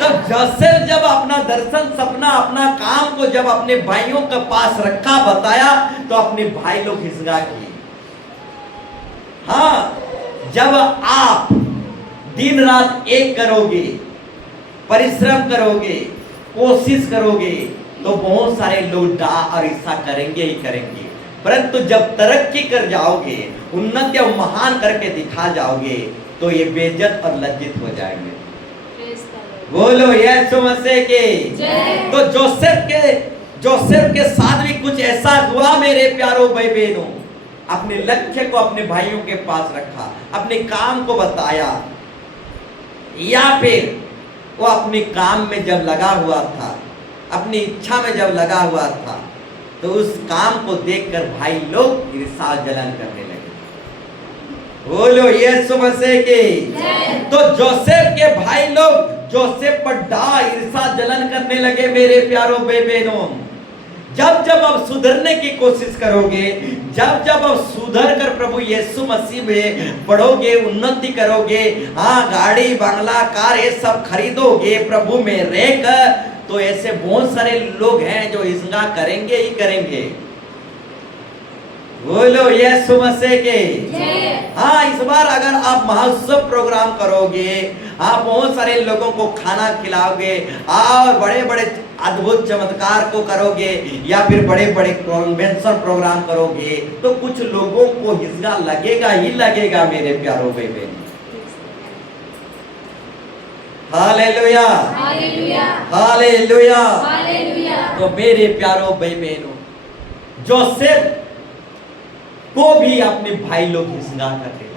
तब जोसेफ जब अपना दर्शन, सपना, अपना काम को जब अपने भाइयों के पास रखा, बताया, तो अपने भाई लोग हिजगा किए। जब आप दिन रात एक करोगे, परिश्रम करोगे, कोशिश करोगे, तो बहुत सारे लोग डा और ईर्षा करेंगे ही करेंगे। परंतु जब तरक्की कर जाओगे, उन्नति और महान करके दिखा जाओगे, तो ये बेइज्जत और लज्जित हो जाएंगे। बोलो यीशु मसीह के। तो जोसेफ के साथ भी कुछ ऐसा हुआ मेरे प्यारों भाई बहनों। अपने लक्ष्य को अपने भाइयों के पास रखा, अपने काम को बताया, या फिर वो अपने काम में जब लगा हुआ था, अपनी इच्छा में जब लगा हुआ था, तो उस काम को देखकर भाई लोग ईर्ष्या जलन करने लगे। बोलो यीशु मसीह के। तो जोसेफ के भाई लोग जोसेफ पर ईर्ष्या जलन करने लगे मेरे प्यारों भाई बहनों। जब जब आप सुधरने की कोशिश करोगे, जब जब आप सुधर कर प्रभु यीशु मसीह में बढ़ोगे, उन्नति करोगे, गाड़ी बंगला कार ये सब खरीदोगे प्रभु में रहकर, तो ऐसे बहुत सारे लोग हैं जो हिजगा करेंगे ही करेंगे। बोलो यीशु मसीह के। इस बार अगर आप महोत्सव प्रोग्राम करोगे, आप बहुत सारे लोगों को खाना खिलाओगे और बड़े बड़े अद्भुत चमत्कार को करोगे, या फिर बड़े बड़े कन्वेंशन प्रोग्राम करोगे, तो कुछ लोगों को हिजगा लगेगा ही लगेगा मेरे प्यारों भाई बहन। Hallelujah, hallelujah, hallelujah. हालेलुया। तो मेरे प्यारों भाई बहनों, जोसेफ को भी अपने भाई लोग हिजगा करने लगे।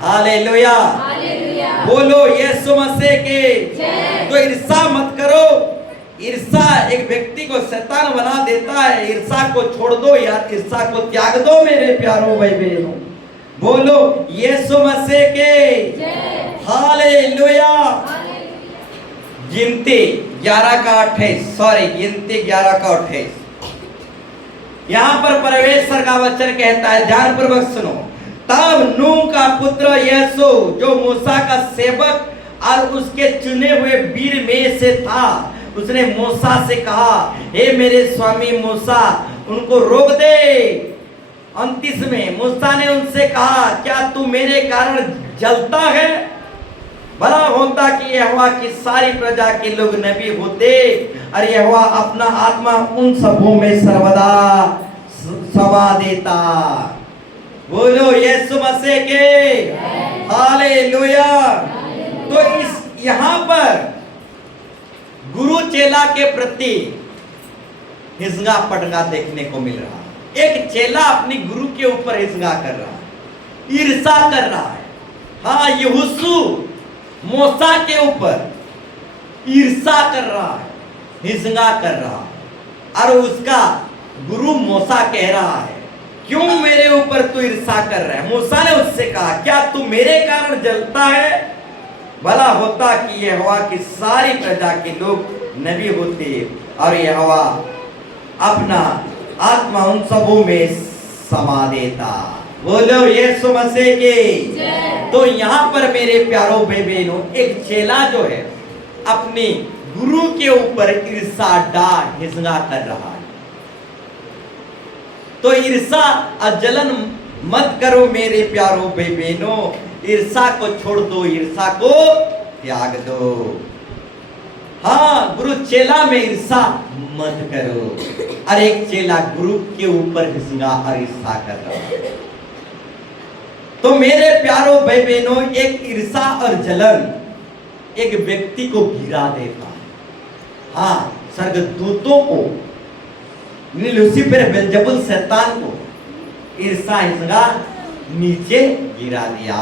Hallelujah, hallelujah. बोलो यीशु मसीह के। तो ईर्षा मत करो। ईर्षा एक व्यक्ति को शैतान बना देता है। ईर्षा को छोड़ दो यार, ईर्षा को त्याग दो मेरे प्यारों भाई बहनों। बोलो यीशु मसीह के। हालेलुया। गिनती 11 का 28 यहाँ पर परमेश्वर का वचन कहता है, ध्यान पूर्वक सुनो। तब नूह का पुत्र यीशु, जो मूसा का सेवक और उसके चुने हुए वीर में से था, उसने मूसा से कहा, हे मेरे स्वामी मूसा, उनको रोक दे। 29 में मूसा ने उनसे कहा, क्या तू मेरे कारण जलता है? भला होता कि यहोवा की सारी प्रजा के लोग नबी होते, और यहोवा अपना आत्मा उन सबों में सर्वदा समा देता। बोलो यीशु मसीह के। हालेलुया। तो इस यहाँ पर गुरु चेला के प्रति हिजगा पटगा देखने को मिल रहा है। एक चेला अपनी गुरु के ऊपर हिजगा कर रहा है, ईर्षा कर रहा है। यहोशू मूसा के ऊपर ईर्षा कर रहा है, हिजगा कर रहा है, और उसका गुरु मूसा कह रहा है, क्यों मेरे ऊपर तू ईर्षा कर रहा है? मूसा ने उससे कहा, क्या तू मेरे कारण जलता है? भला होता कि यहोवा की सारी प्रजा के लोग नबी होते, और यहोवा अपना आत्मा उन सबों में समा देता। बोलो यीशु मसीह के। तो यहाँ पर मेरे प्यारों भाई बहनों, एक चेला जो है अपने गुरु के ऊपर ईर्षा हिजगा कर रहा है। तो ईर्षा और जलन मत करो मेरे प्यारों भाई बहनों। ईर्षा को छोड़ दो, ईर्षा को त्याग दो। हाँ, गुरु चेला में ईर्षा मत करो। और एक चेला गुरु के ऊपर घिसगा और ईर्षा कर रहा है। तो मेरे प्यारों भाई बहनों, एक ईर्षा और जलन एक व्यक्ति को गिरा देता है। हाँ, स्वर्गदूतों को, लूसीफर बेल्जेबुल शैतान को ईर्षा हिसगा नीचे गिरा दिया।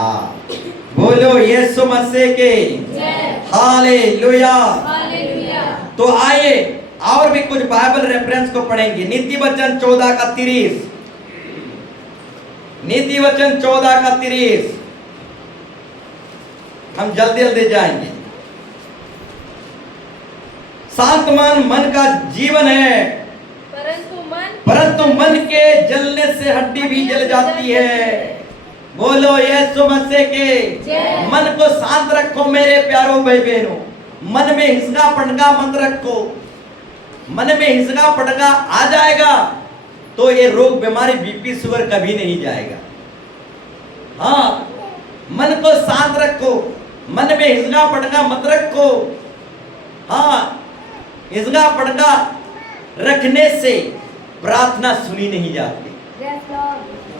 बोलो यीशु मसीह के हालेलुया। हालेलुया। तो आइए और भी कुछ बाइबल रेफरेंस को पढ़ेंगे। नीति वचन 14 का 30, नीति वचन 14 का 30। हम जल्दी जल्दी जाएंगे। शांत मन का जीवन है, परंतु मन के जलने से हड्डी भी जल जाती है। बोलो यीशु मसीह के। मन को शांत रखो मेरे प्यारों भाई बहनों। मन में हिसका पटका मत रखो। मन में हिसका पटका आ जाएगा तो ये रोग बीमारी बीपी शुगर कभी नहीं जाएगा। हाँ, मन को शांत रखो। मन में हिसका पटका मत रखो। हाँ, हिसका पटका रखने से प्रार्थना सुनी नहीं जाती।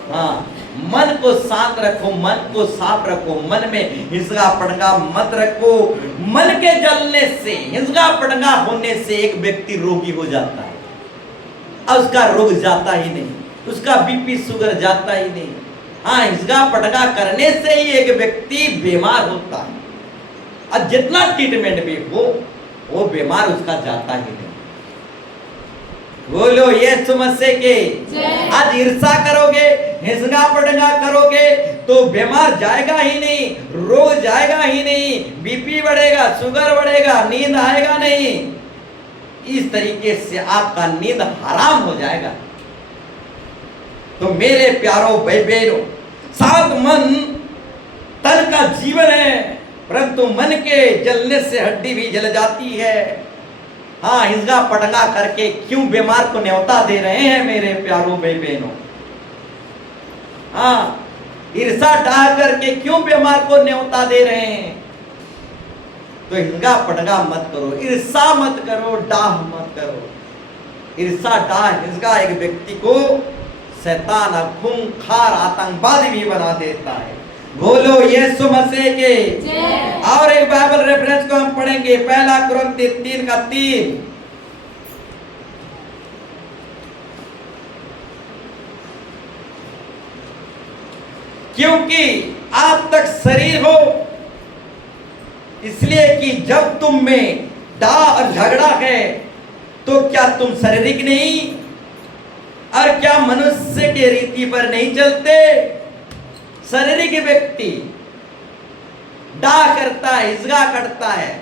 हाँ, मन को शांत रखो, मन को साफ रखो। मन में हिसका पटका मत रखो। मन के जलने से, हिसका पटका होने से एक व्यक्ति रोगी हो जाता है और उसका रोग जाता ही नहीं, उसका बीपी शुगर जाता ही नहीं। हाँ, हिसका पटका करने से ही एक व्यक्ति बीमार होता है और जितना ट्रीटमेंट भी हो वो बीमार उसका जाता ही नहीं। बोलो यीशु मसीह के। आज ईर्षा करोगे, हिसका पटका करोगे तो बीमार जाएगा ही नहीं, रोग जाएगा ही नहीं, बीपी बढ़ेगा, शुगर बढ़ेगा, नींद आएगा नहीं। इस तरीके से आपका नींद हराम हो जाएगा। तो मेरे प्यारों भाई बहनों, शांत मन तन का जीवन है, परंतु मन के जलने से हड्डी भी जल जाती है। हाँ, हिसका पटका करके क्यों बीमार को न्योता दे रहे हैं मेरे प्यारों भाई बहनों। हाँ, ईर्षा डाह करके क्यों बीमार को न्योता दे रहे हैं। तो हिसका पटका मत करो, ईर्षा मत करो, डाह मत करो। ईर्षा डाह हिसका एक व्यक्ति को शैतान खूंखार आतंकवादी भी बना देता है। बोलो यीशु मसीह के। और एक बाइबल रेफरेंस को हम पढ़ेंगे, पहला कुरिन्थी 3 का 3। क्योंकि आप तक शरीर हो, इसलिए कि जब तुम में डाह और झगड़ा है तो क्या तुम शारीरिक नहीं और क्या मनुष्य के रीति पर नहीं चलते। शारीरिक व्यक्ति डाह करता है, हिसका करता है।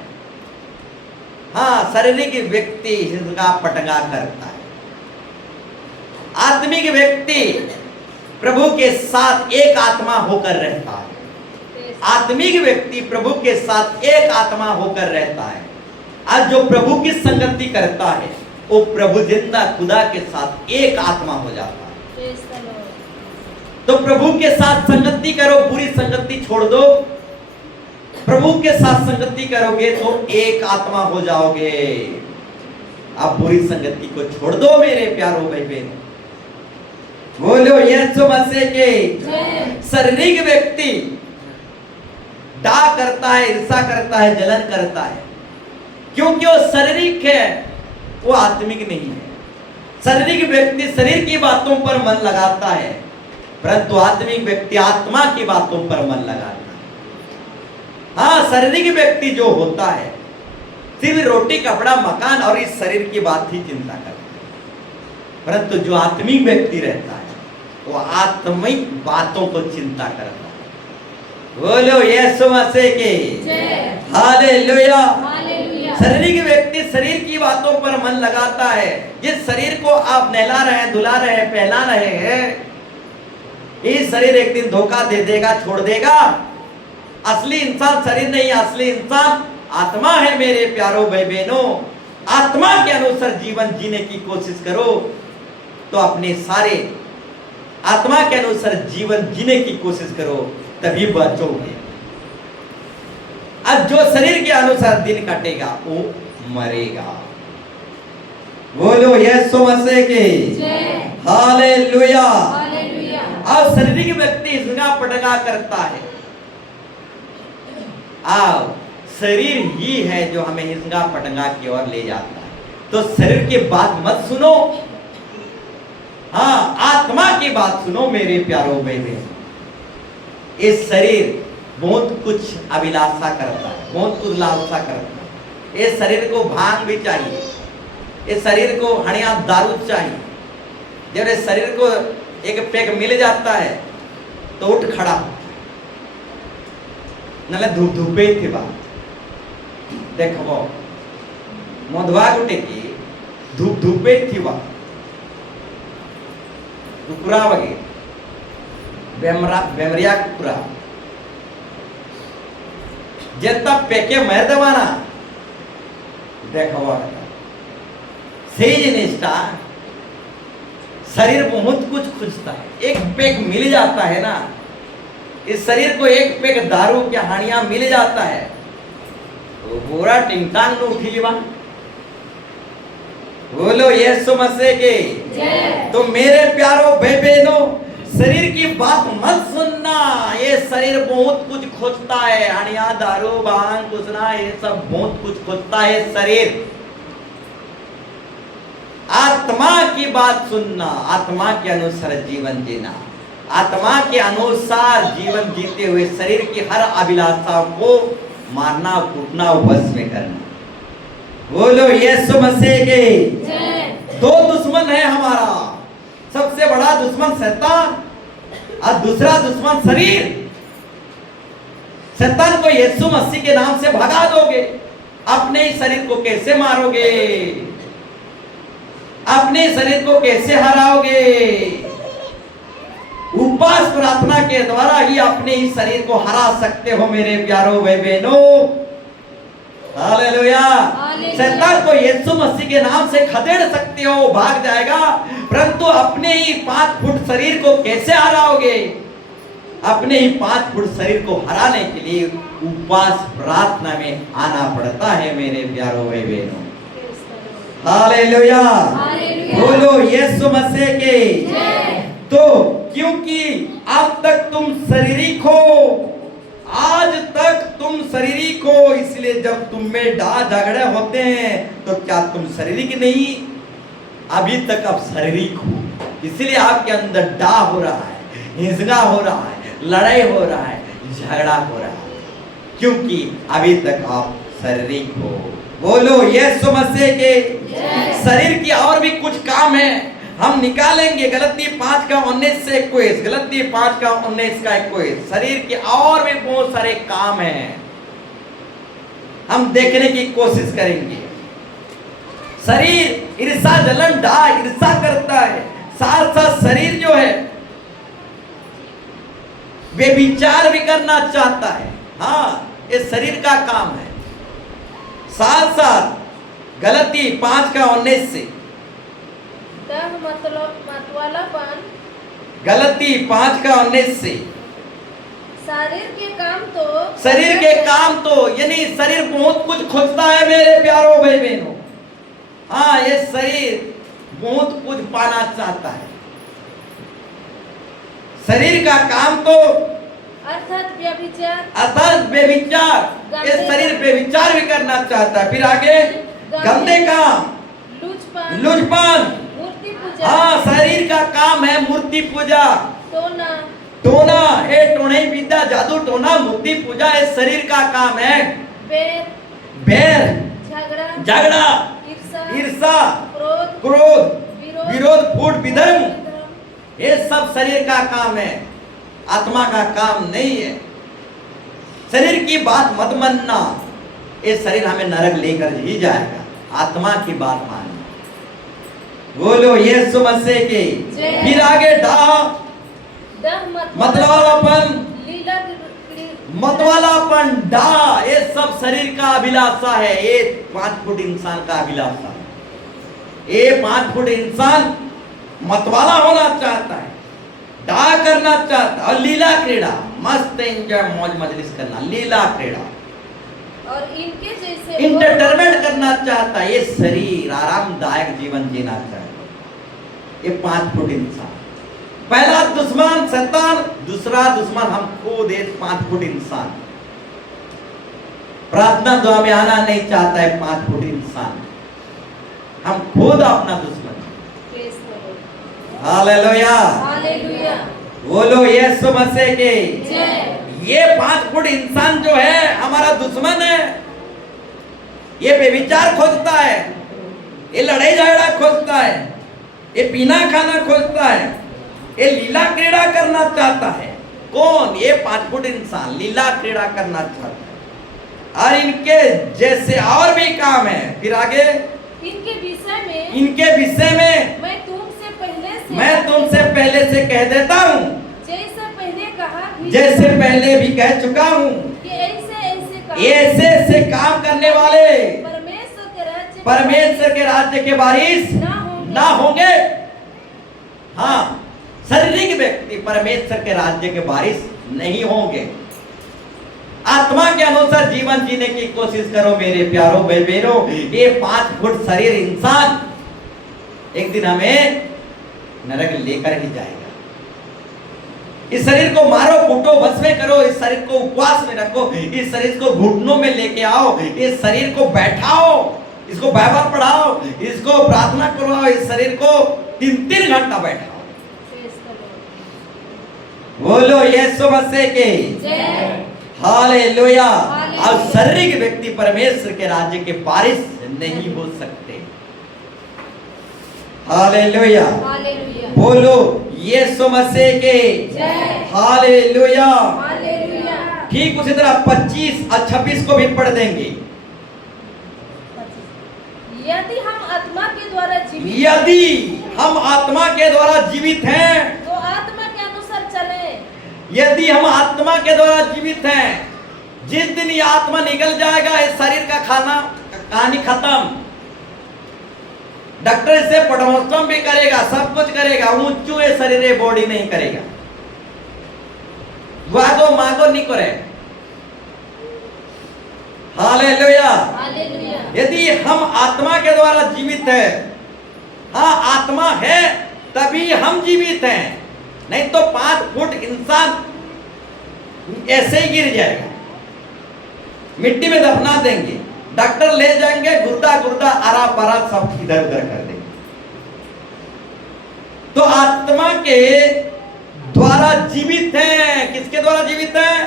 हाँ, शारीरिक व्यक्ति हिसका पटका करता है। आत्मिक व्यक्ति प्रभु के साथ एक आत्मा होकर रहता है। आत्मिक व्यक्ति प्रभु के साथ एक आत्मा होकर रहता है। आज जो प्रभु की संगति करता है वो प्रभु जिंदा खुदा के साथ एक आत्मा हो जाता है। तो प्रभु के साथ संगति करो, बुरी संगति छोड़ दो। प्रभु के साथ संगति करोगे तो एक आत्मा हो जाओगे। आप बुरी संगति को छोड़ दो मेरे प्यारों भाई बहनों। बोलो यीशु मसीह के। शारीरिक व्यक्ति डाह करता है, ईर्षा करता है, जलन करता है, क्योंकि वो शारीरिक है, वो आत्मिक नहीं है। शारीरिक व्यक्ति शरीर की बातों पर मन लगाता है, परंतु आत्मिक व्यक्ति आत्मा की बातों पर मन लगाता है। हाँ, शारीरिक व्यक्ति जो होता है सिर्फ रोटी कपड़ा मकान और इस शरीर की बात ही चिंता करता है, परंतु जो आत्मिक व्यक्ति रहता है वो आत्मिक बातों को चिंता करता है। बोलो यीशु मसीह के हालेलुया। शारीरिक व्यक्ति शरीर की बातों पर मन लगाता है। जिस शरीर को आप नहला रहे हैं, धुला रहे हैं, पहला रहे हैं, ये शरीर एक दिन धोखा दे देगा, छोड़ देगा। असली इंसान शरीर नहीं, असली इंसान आत्मा है मेरे प्यारों भाई बहनों। आत्मा के अनुसार जीवन जीने की कोशिश करो तो अपने सारे आत्मा के अनुसार जीवन जीने की कोशिश करो, तभी बचोगे। अब जो शरीर के अनुसार दिन कटेगा वो मरेगा। बोलो यीशु मसीह की जय। हालेलुया। हालेलुया। अब शारीरिक व्यक्ति हिंगा पटंगा करता है। अब शरीर ही है जो हमें हिंगा पटंगा की ओर ले जाता है। तो शरीर की बात मत सुनो, हाँ आत्मा की बात सुनो मेरे प्यारो बेटे। इस शरीर बहुत कुछ अभिलाषा करता है, बहुत कुछ लालसा करता है। इस शरीर को भांग भी चाहिए, इस शरीर को हणिया दारू चाहिए। जब इस शरीर को एक पेग मिल जाता है तो उठ खड़ा होता है, नले धूप धूपे थी बात देखो मधुआ गुटे की धूप धूपे थी बात कुकुरा वगे बेमरिया कुकुरा जेता पेके मर देवाना देखो सही जिनिसटा शरीर बहुत कुछ खुजता है। एक पेग मिल जाता है ना, इस शरीर को एक पेग दारू की हानियां मिल जाता है तो पूरा टिंगटांग में उठी जीवा। बोलो यीशु मसीह के जय। तो मेरे प्यारो भाई बहनों, शरीर की बात मत सुनना। ये शरीर बहुत कुछ खोजता है, हानियां दारू भांग कुसना ये सब बहुत कुछ खोजता है शरीर। आत्मा की बात सुनना, आत्मा के अनुसार जीवन जीना, आत्मा के अनुसार जीवन जीते हुए शरीर की हर अभिलाषा को मारना कूटना वश में करना। बोलो यीशु मसीह के जय। दो दुश्मन है हमारा, सबसे बड़ा दुश्मन शैतान और दूसरा दुश्मन शरीर। शैतान को यीशु मसीह के नाम से भगा दोगे, अपने ही शरीर को कैसे मारोगे, अपने शरीर को कैसे हराओगे? उपवास प्रार्थना के द्वारा ही अपने ही शरीर को हरा सकते हो मेरे प्यारो भाई बहनों। हालेलुया। शैतान को यीशु मसीह के नाम से खदेड़ सकते हो, भाग जाएगा, परंतु अपने ही 5 फुट शरीर को कैसे हराओगे? अपने ही 5 फुट शरीर को हराने के लिए उपवास प्रार्थना में आना पड़ता है मेरे प्यारो भाई बहनों। हालेलुया। बोलो यीशु मसीह के जय। तो क्योंकि अब तक तुम शारीरिक हो, आज तक तुम शारीरिक हो, इसलिए जब तुम में डा झगड़े होते हैं तो क्या तुम शारीरिक नहीं? अभी तक आप शारीरिक हो, इसलिए आपके अंदर डा हो रहा है, हिंसना हो रहा है, लड़ाई हो रहा है, झगड़ा हो रहा है, क्योंकि अभी तक आप शारीरिक हो। बोलो यीशु मसीह के शरीर की और भी कुछ काम है, हम निकालेंगे। गलती 5 का 19 से 21, गलती 5 का 19 का 21। शरीर के और भी बहुत सारे काम हैं, हम देखने की कोशिश करेंगे। शरीर ईर्षा जलन डा ईर्षा करता है, साथ साथ शरीर जो है बेविचार भी करना चाहता है। हाँ, ये शरीर का काम है। साथ साथ गलती 5 का 19 से, मतवालापन, गलती 5 का 19 से, शरीर के काम तो यानी शरीर बहुत कुछ खोजता है मेरे प्यारो भाई बहनों। हाँ, ये शरीर बहुत कुछ पाना चाहता है। शरीर का काम तो अर्थात व्यभिचार, ये शरीर व्यभिचार भी करना चाहता है। फिर आगे गंदे काम, लुचपन, मूर्ति पूजा। हाँ, शरीर का काम है मूर्ति पूजा, टोना, ये टोने विद्या जादू टोना मूर्ति पूजा ये शरीर का काम है। बैर, झगड़ा, ईर्षा, क्रोध, विरोध, फूट, विधर्म, ये सब शरीर का काम है, आत्मा का काम नहीं है। शरीर की बात मत मानना, ये शरीर हमें नरक लेकर ही जाएगा। आत्मा की बात मानना। बोलो यीशु मसीह के। फिर आगे मतवालापन डा, ये सब शरीर का अभिलाषा है। ये 5 फुट इंसान का अभिलाषा है। ये 5 फुट इंसान मतवाला होना चाहता है, डा करना चाहता है, और लीला क्रीड़ा, मस्त एंजॉय मौज मजलिस करना, लीला क्रीड़ा। और इनके जैसे इंटरटेनमेंट करना चाहता है, ये शरीर आरामदायक जीवन जीना चाहता है। ये 5 फुट इंसान, पहला दुश्मन शैतान, दूसरा दुश्मन हम खुद, एक 5 फुट इंसान प्रार्थना दुआ में आना नहीं चाहता है। 5 फुट इंसान हम खुद अपना दुश्मन। Praise the Lord. Hallelujah, hallelujah. बोलो यीशु मसीह के जय। ये 5 फुट इंसान जो है हमारा दुश्मन है। ये बेविचार खोजता है, ये लड़ाई झगड़ा खोजता है, ये पीना खाना खोजता है, ये लीला क्रीड़ा करना चाहता है। कौन? ये 5 फुट इंसान लीला क्रीड़ा करना चाहता है, और इनके जैसे और भी काम है। फिर आगे, इनके विषय में मैं तुमसे पहले से कह देता हूँ, जैसे पहले भी कह चुका हूँ कि ऐसे ऐसे ऐसे काम करने वाले परमेश्वर के राज्य के वारिस ना होंगे। हाँ, शारीरिक व्यक्ति परमेश्वर के राज्य के वारिस नहीं होंगे। आत्मा के अनुसार जीवन जीने की कोशिश करो मेरे प्यारो भाई बहनों। ये 5 फुट शरीर इंसान एक दिन हमें नरक लेकर ही जाएगा। इस शरीर को मारो, कूटो, भस्मे करो, इस शरीर को उपवास में रखो, इस शरीर को घुटनों में लेके आओ, इस शरीर को बैठाओ, इसको बाइबल पढ़ाओ, इसको प्रार्थना करवाओ, इस शरीर को 3-3 घंटा बैठाओ। बोलो यीशु मसीह के जय। हालेलुया। हालेलुया। और शारीरिक व्यक्ति परमेश्वर के राज्य के वारिस नहीं हो सकते। Hallelujah, hallelujah. बोलो यीशु मसीह के जय। हालेलुया। हालेलुया। ठीक उसी तरह 25 और 26 को भी पढ़ देंगे। यदि हम आत्मा के द्वारा जीवित हैं, तो आत्मा के अनुसार चले। यदि हम आत्मा के द्वारा जीवित हैं, जिस दिन ये आत्मा निकल जाएगा, इस शरीर का खाना कहानी खत्म। डॉक्टर इसे पोस्टमार्टम भी करेगा, सब कुछ करेगा, ऊंचू ये शरीर ये बॉडी नहीं करेगा। वागो मागो नहीं करे। हालेलुया। हालेलुया। यदि हम आत्मा के द्वारा जीवित है, हाँ आत्मा है तभी हम जीवित हैं, नहीं तो 5 फुट इंसान ऐसे ही गिर जाएगा, मिट्टी में दफना देंगे, डॉक्टर ले जाएंगे, गुर्दा आरा पारा सब इधर उधर कर देंगे। तो आत्मा के द्वारा जीवित हैं। किसके द्वारा जीवित हैं?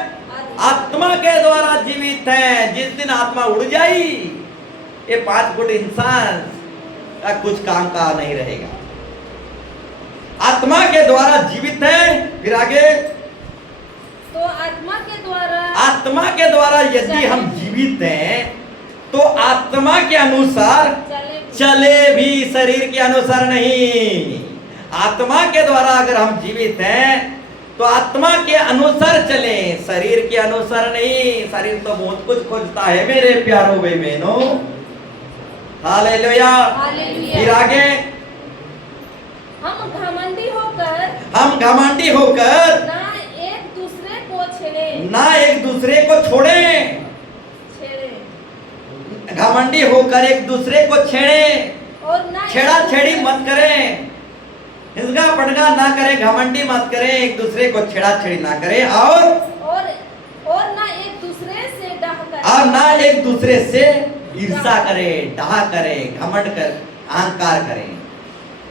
आत्मा के द्वारा जीवित हैं। जिस दिन आत्मा उड़ जाई, ये 5 फुट इंसान का कुछ काम का नहीं रहेगा। आत्मा के द्वारा जीवित है। फिर आगे, तो आत्मा के द्वारा यदि हम जीवित हैं, तो आत्मा के अनुसार चले भी, शरीर के अनुसार नहीं। आत्मा के द्वारा अगर हम जीवित हैं, तो आत्मा के अनुसार चले, शरीर के अनुसार नहीं। शरीर तो बहुत कुछ खोजता है मेरे प्यारों भाई बहनों। हालेलुया। हालेलुया। फिर आगे, हम घमंडी होकर ना एक दूसरे को छोड़े। घमंडी होकर एक दूसरे को छेड़े, और ना छेड़ा छेड़ी मत करें, हिंसका पटका ना करें, घमंडी मत करें, एक दूसरे को छेड़ा छेड़ी ना करें, और ना एक दूसरे से डाह करें, और ना एक दूसरे से ईर्षा करें, डाह करें, घमंड कर अहंकार करें,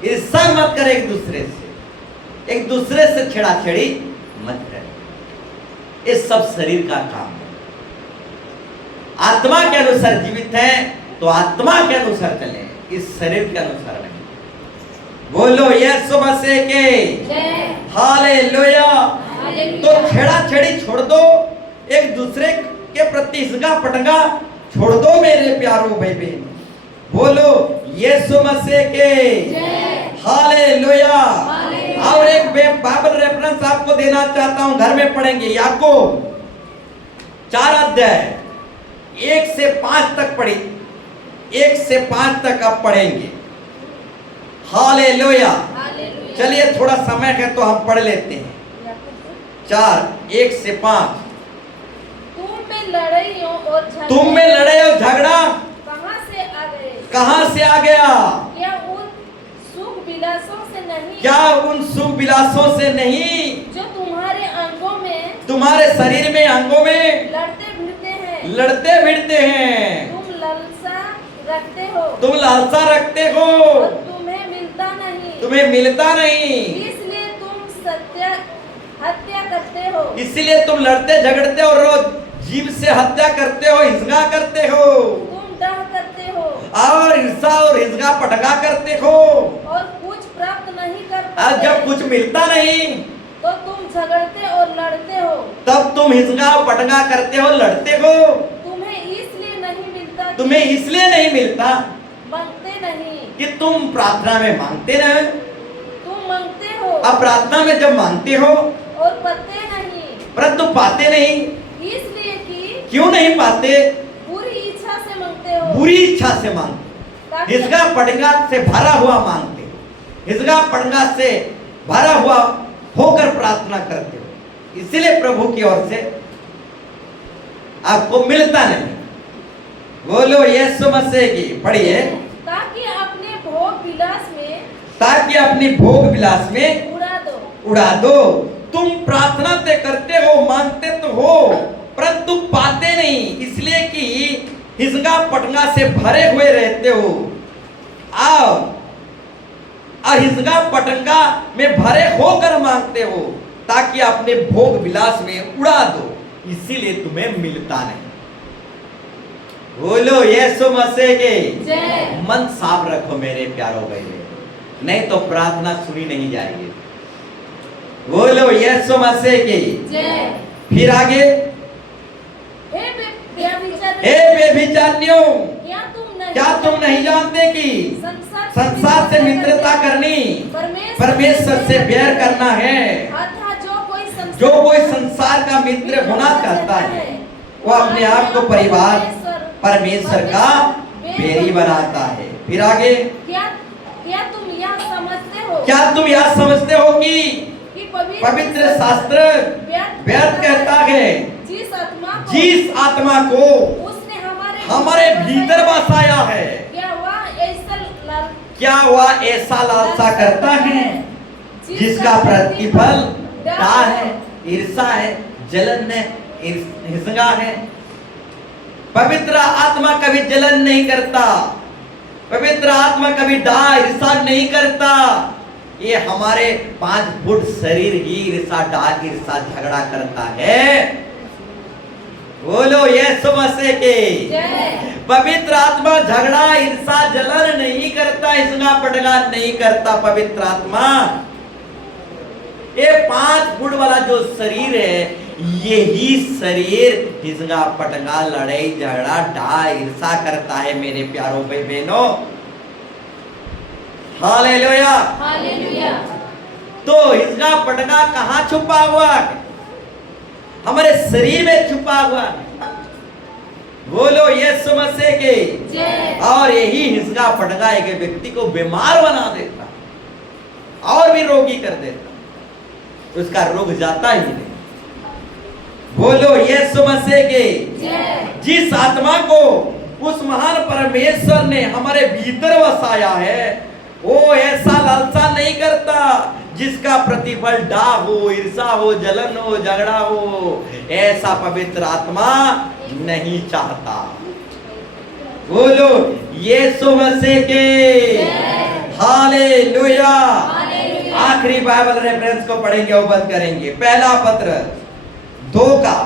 ईर्षा मत करें एक दूसरे से, एक दूसरे से छेड़ा छेड़ी मत करें। ये सब शरीर का काम है। आत्मा के अनुसार जीवित है तो आत्मा के अनुसार चले, इस शरीर के अनुसार नहीं। बोलो यीशु मसीह के जय। हालेलुया। हालेलुया। तो छेड़ा छेड़ी छोड़ दो, एक दूसरे के प्रति हिंसा पटंगा छोड़ दो मेरे प्यारों भाई बहन। बोलो यीशु मसीह के जय। हालेलुया। हालेलुया। और एक बाइबल रेफरेंस आपको देना चाहता हूं, घर में पढ़ेंगे। याकूब 4 अध्याय 1 से 5 तक पढ़ी, 1 से 5 तक आप पढ़ेंगे। हालेलुया। हालेलुया। चलिए थोड़ा समय है तो हम पढ़ लेते हैं। 4 1 से 5। तुम में लड़ाइयों और झगड़े तुम में लड़ाई और झगड़ा कहाँ से आ गए? कहां से आ गया? क्या उन सुख विलासों से नहीं क्या उन सुख विलासों से नहीं जो तुम्हारे अंगों में तुम्हारे शरीर में अंगों में लड़ते भिड़ते हैं? लड़ते भिड़ते हैं। तुम लालसा रखते हो तुम लालसा रखते हो, और तुम्हें मिलता नहीं, तुम्हें मिलता नहीं, इसलिए तुम सत्य हत्या करते हो। इसलिए तुम लड़ते झगड़ते हो, रोज जीव से हत्या करते हो, हिंसा करते हो, तुम डह करते हो और हिंसा और हिंसा पटका करते हो। और कुछ प्राप्त नहीं कर और पाते, जब कुछ मिलता नहीं तो तुम झगड़ते और लड़ते हो। तब तुम हिंसा और पटका करते हो, लड़ते हो। तुम्हें इसलिए नहीं मिलता कि तुम्हें इसलिए नहीं मिलता मांगते नहीं। कि तुम प्रार्थना में मांगते ना, तुम मांगते हो अब प्रार्थना में जब मांगते हो और पाते नहीं, परंतु पाते नहीं। इसलिए कि क्यों नहीं पाते? बुरी इच्छा से मांगते हो, बुरी इच्छा से मांगते, ताकि हिजगा पटगा से भरा हुआ मांगते, हिजगा पटगा से भरा हुआ होकर प्रार्थना करते हो, इसलिए प्रभु की ओर से आपको मिलता नहीं। बोलो यीशु मसीह की, पढ़िए। ताकि अपने भोग विलास में ताकि अपनी भोग विलास में उड़ा दो। तुम प्रार्थना ते करते हो, मांगते तो हो, परंतु पाते नहीं, इसलिए कि हिजगा पटगा से भरे हुए रहते हो। और हिजगा पटगा में भरे होकर मांगते हो, ताकि अपने भोग विलास में उड़ा दो, इसीलिए तुम्हें मिलता नहीं। बोलो यीशु मसीह के। जय। मन साफ रखो मेरे प्यारो भाई, नहीं तो प्रार्थना सुनी नहीं जाएगी। बोलो यीशु मसीह की जय। फिर आगे, हे व्यभिचारियों, क्या तुम नहीं जानते कि संसार से मित्रता करनी परमेश्वर से बैर करना है? जो कोई संसार का मित्र होना चाहता है, वो अपने आप को परमेश्वर का बैरी बनाता है। फिर आगे, क्या तुम यह समझते हो? क्या तुम यह समझते हो कि पवित्र शास्त्र व्यर्थ कहता है जिस आत्मा को उसने हमारे भीतर बसाया है? क्या वह ऐसा लालसा करता है जिसका प्रतिफल डाह है, ईर्षा है, जलन है, हिंसा है? पवित्र आत्मा कभी जलन नहीं करता, पवित्र आत्मा कभी डाह ईर्षा नहीं करता। ये हमारे 5 फुट शरीर ही ईर्षा डाह ईर्षा झगड़ा करता है। बोलो यीशु मसीह के। पवित्र आत्मा झगड़ा ईर्षा जलन नहीं करता, हिंसा पटगा नहीं करता। पवित्र आत्मा ये 5 फुट वाला जो शरीर है, यही शरीर हिंसा पटगा लड़ाई झगड़ा डाह ईर्षा करता है मेरे प्यारों भाई बहनों। हालेलुया। हालेलुया। तो हिंसा पटगा कहाँ छुपा हुआ है? हमारे शरीर में छुपा हुआ है। बोलो यीशु मसीह के। और यही हिंसा पटगा एक व्यक्ति को बीमार बना देता और भी रोगी कर देता, उसका रोग जाता ही नहीं। बोलो यीशु मसीह के। जिस आत्मा को उस महान परमेश्वर ने हमारे भीतर बसाया है, वो ऐसा लालसा नहीं करता जिसका प्रतिफल डाह हो, ईर्षा हो, जलन हो, झगड़ा हो। ऐसा पवित्र आत्मा नहीं चाहता। बोलो यीशु मसीह के। हालेलुया। आखिरी बाइबल रेफरेंस को पढ़ेंगे और बंद करेंगे। पहला पत्र 2 का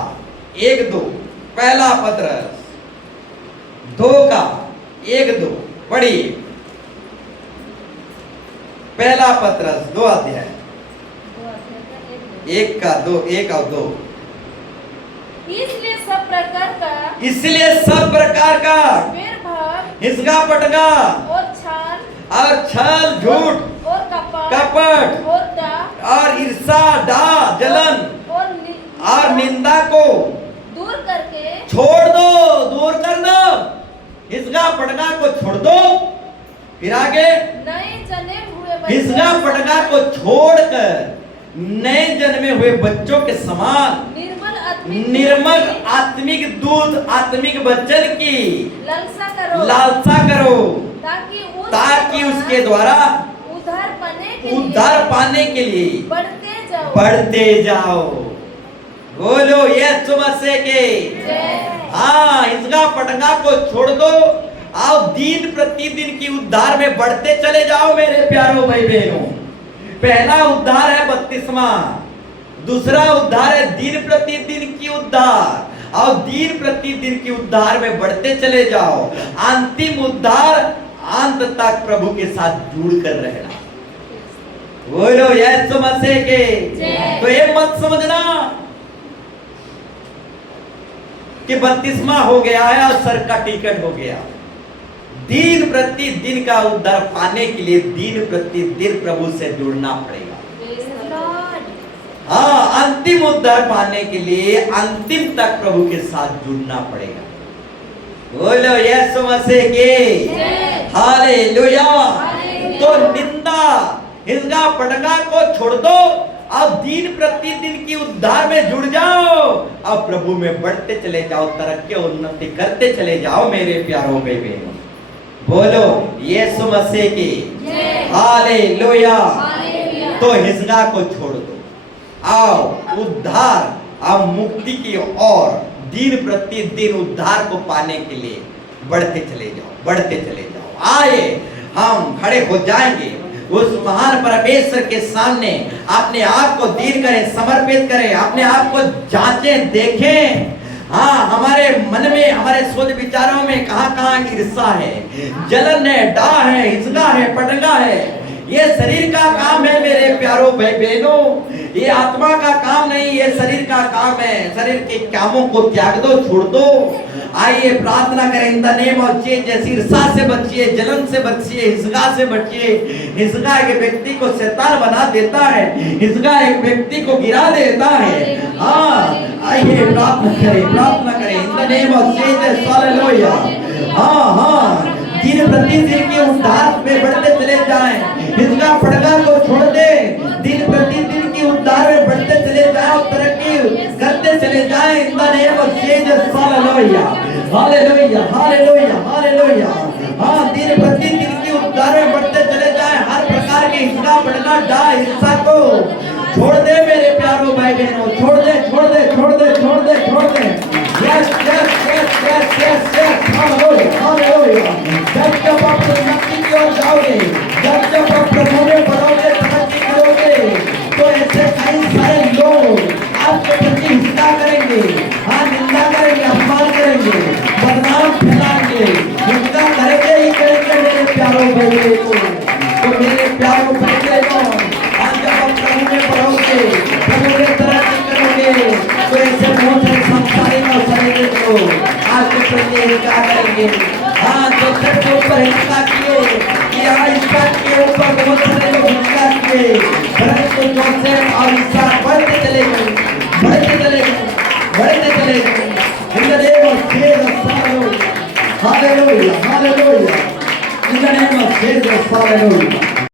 1-2। पहला पत्र 2 का 1-2 पढ़िए। पहला पत्र 2 अध्याय 1 का 2 1 और 2। इसलिए सब प्रकार का हिंसा पटगा और छल झूठ और कपट और डाह और ईर्षा डाह जलन और निंदा को दूर करके छोड़ दो, दूर कर दो। हिंसा पटगा को छोड़ दो। फिर आगे, नए जन्मे हुए हिंसा पटगा को छोड़कर नए जन्मे हुए बच्चों के समान निर्मल आत्मिक दूध आत्मिक वचन की लालसा करो, लालसा करो, ताकि उसके द्वारा उद्धार पाने के लिए बढ़ते जाओ। बोलो यीशु मसीह के। हाँ, हिंसा पटंगा को छोड़ दो, आओ दिन प्रतिदिन की उद्धार में बढ़ते चले जाओ मेरे प्यारों भाई बहनों। पहला उद्धार है बपतिस्मा, दूसरा उद्धार है दिन प्रतिदिन की उद्धार, और दिन प्रतिदिन की उद्धार में बढ़ते चले जाओ। अंतिम उद्धार अंत तक प्रभु के साथ जुड़ कर रहना। बोलो यीशु मसीह के। तो ये मत समझना कि बपतिस्मा हो गया है और सर का टिकट हो गया। दिन प्रतिदिन का उद्धार पाने के लिए दिन प्रतिदिन प्रभु से जुड़ना पड़ेगा। हाँ, अंतिम उद्धार पाने के लिए अंतिम तक प्रभु के साथ जुड़ना पड़ेगा। बोलो यीशु मसीह के। हालेलुया। तो निंदा हिंसा पटंगा को छोड़ दो, अब दिन प्रतिदिन की उद्धार में जुड़ जाओ, अब प्रभु में बढ़ते चले जाओ, तरक्की उन्नति करते चले जाओ मेरे प्यारों में बहनों। बोलो यीशु मसीह की। हालेलुया। तो हिंसा को छोड़ दो, आओ उद्धार अब मुक्ति की ओर दिन प्रतिदिन उद्धार को पाने के लिए बढ़ते चले जाओ, बढ़ते चले जाओ। आए हम खड़े हो जाएंगे उस महान परमेश्वर के सामने, अपने आप को दीन करें, समर्पित करें, अपने आप को जांचें, देखें। हाँ, हमारे मन में, हमारे सोच विचारों में कहाँ ईर्ष्या है, जलन है, डाह है, हिंसा है, पटंगा है। ये शरीर का काम है मेरे प्यारों भाई बहनों, ये आत्मा का काम नहीं, ये शरीर का काम है। शरीर के कामों को त्याग दो, छोड़ दो। आइए प्रार्थना करें in the name of Jesus. ईर्ष्या से बचिए, जलन से बचिए, हिंसा से बचिए। हिंसा एक व्यक्ति को शैतान बना देता है, हिंसा एक व्यक्ति को गिरा देता है। हाँ, आइए प्रार्थना करें in the name of Jesus. Hallelujah. हाँ, दिन प्रतिदिन के उद्धार में बढ़ते चले जाएं, हिंसा पटंगा को छोड़ दे, दिन प्रतिदिन की उद्धार में बढ़ते चले जाओ, तरक्की करते चले जाएं in the name of Jesus. Hallelujah, hallelujah, hallelujah, hallelujah. हाँ, दिन प्रतिदिन की उद्धार में बढ़ते चले जाएं, हर प्रकार के हिंसा पटंगा डाह हिंसा को छोड़ दे मेरे प्यारों भाई बहनों, छोड़ दे, छोड़ दे, छोड़ दे, छोड़ दे, छोड़ दे। Yes yes yes yes yes yes. Hallelujah, hallelujah. जब आप उन्नति की ओर जाओगे, जब आप प्रभु में बढ़ोगे, तरक्की करोगे, तो ऐसे कई सारे लोग आपके प्रति हिंसा करेंगे, हाँ निंदा करेंगे, अपमान करेंगे, बदनाम फैलाएंगे, हिंसा करेंगे ही करेंगे मेरे प्यारों भाई को। तो मेरे प्यारों भाई को आज जब आप प्रभु में बढ़ोगे, प्रभु में तरक्की करोगे, तो ऐसे बहुत सारे संसारिक और शरीर को आपके प्रति हिंसा करेंगे। हाँ, तो सर के ऊपर हिंसा किए, हिंसा के ऊपर बहुत सारे लोग हिंसा किए, परंतु जोसेफ और हिंसा बढ़ते चले गए, बढ़ते चले गए, बढ़ते चले गए। In the name of Jesus. Hallelujah, hallelujah. In the name of Jesus. Hallelujah.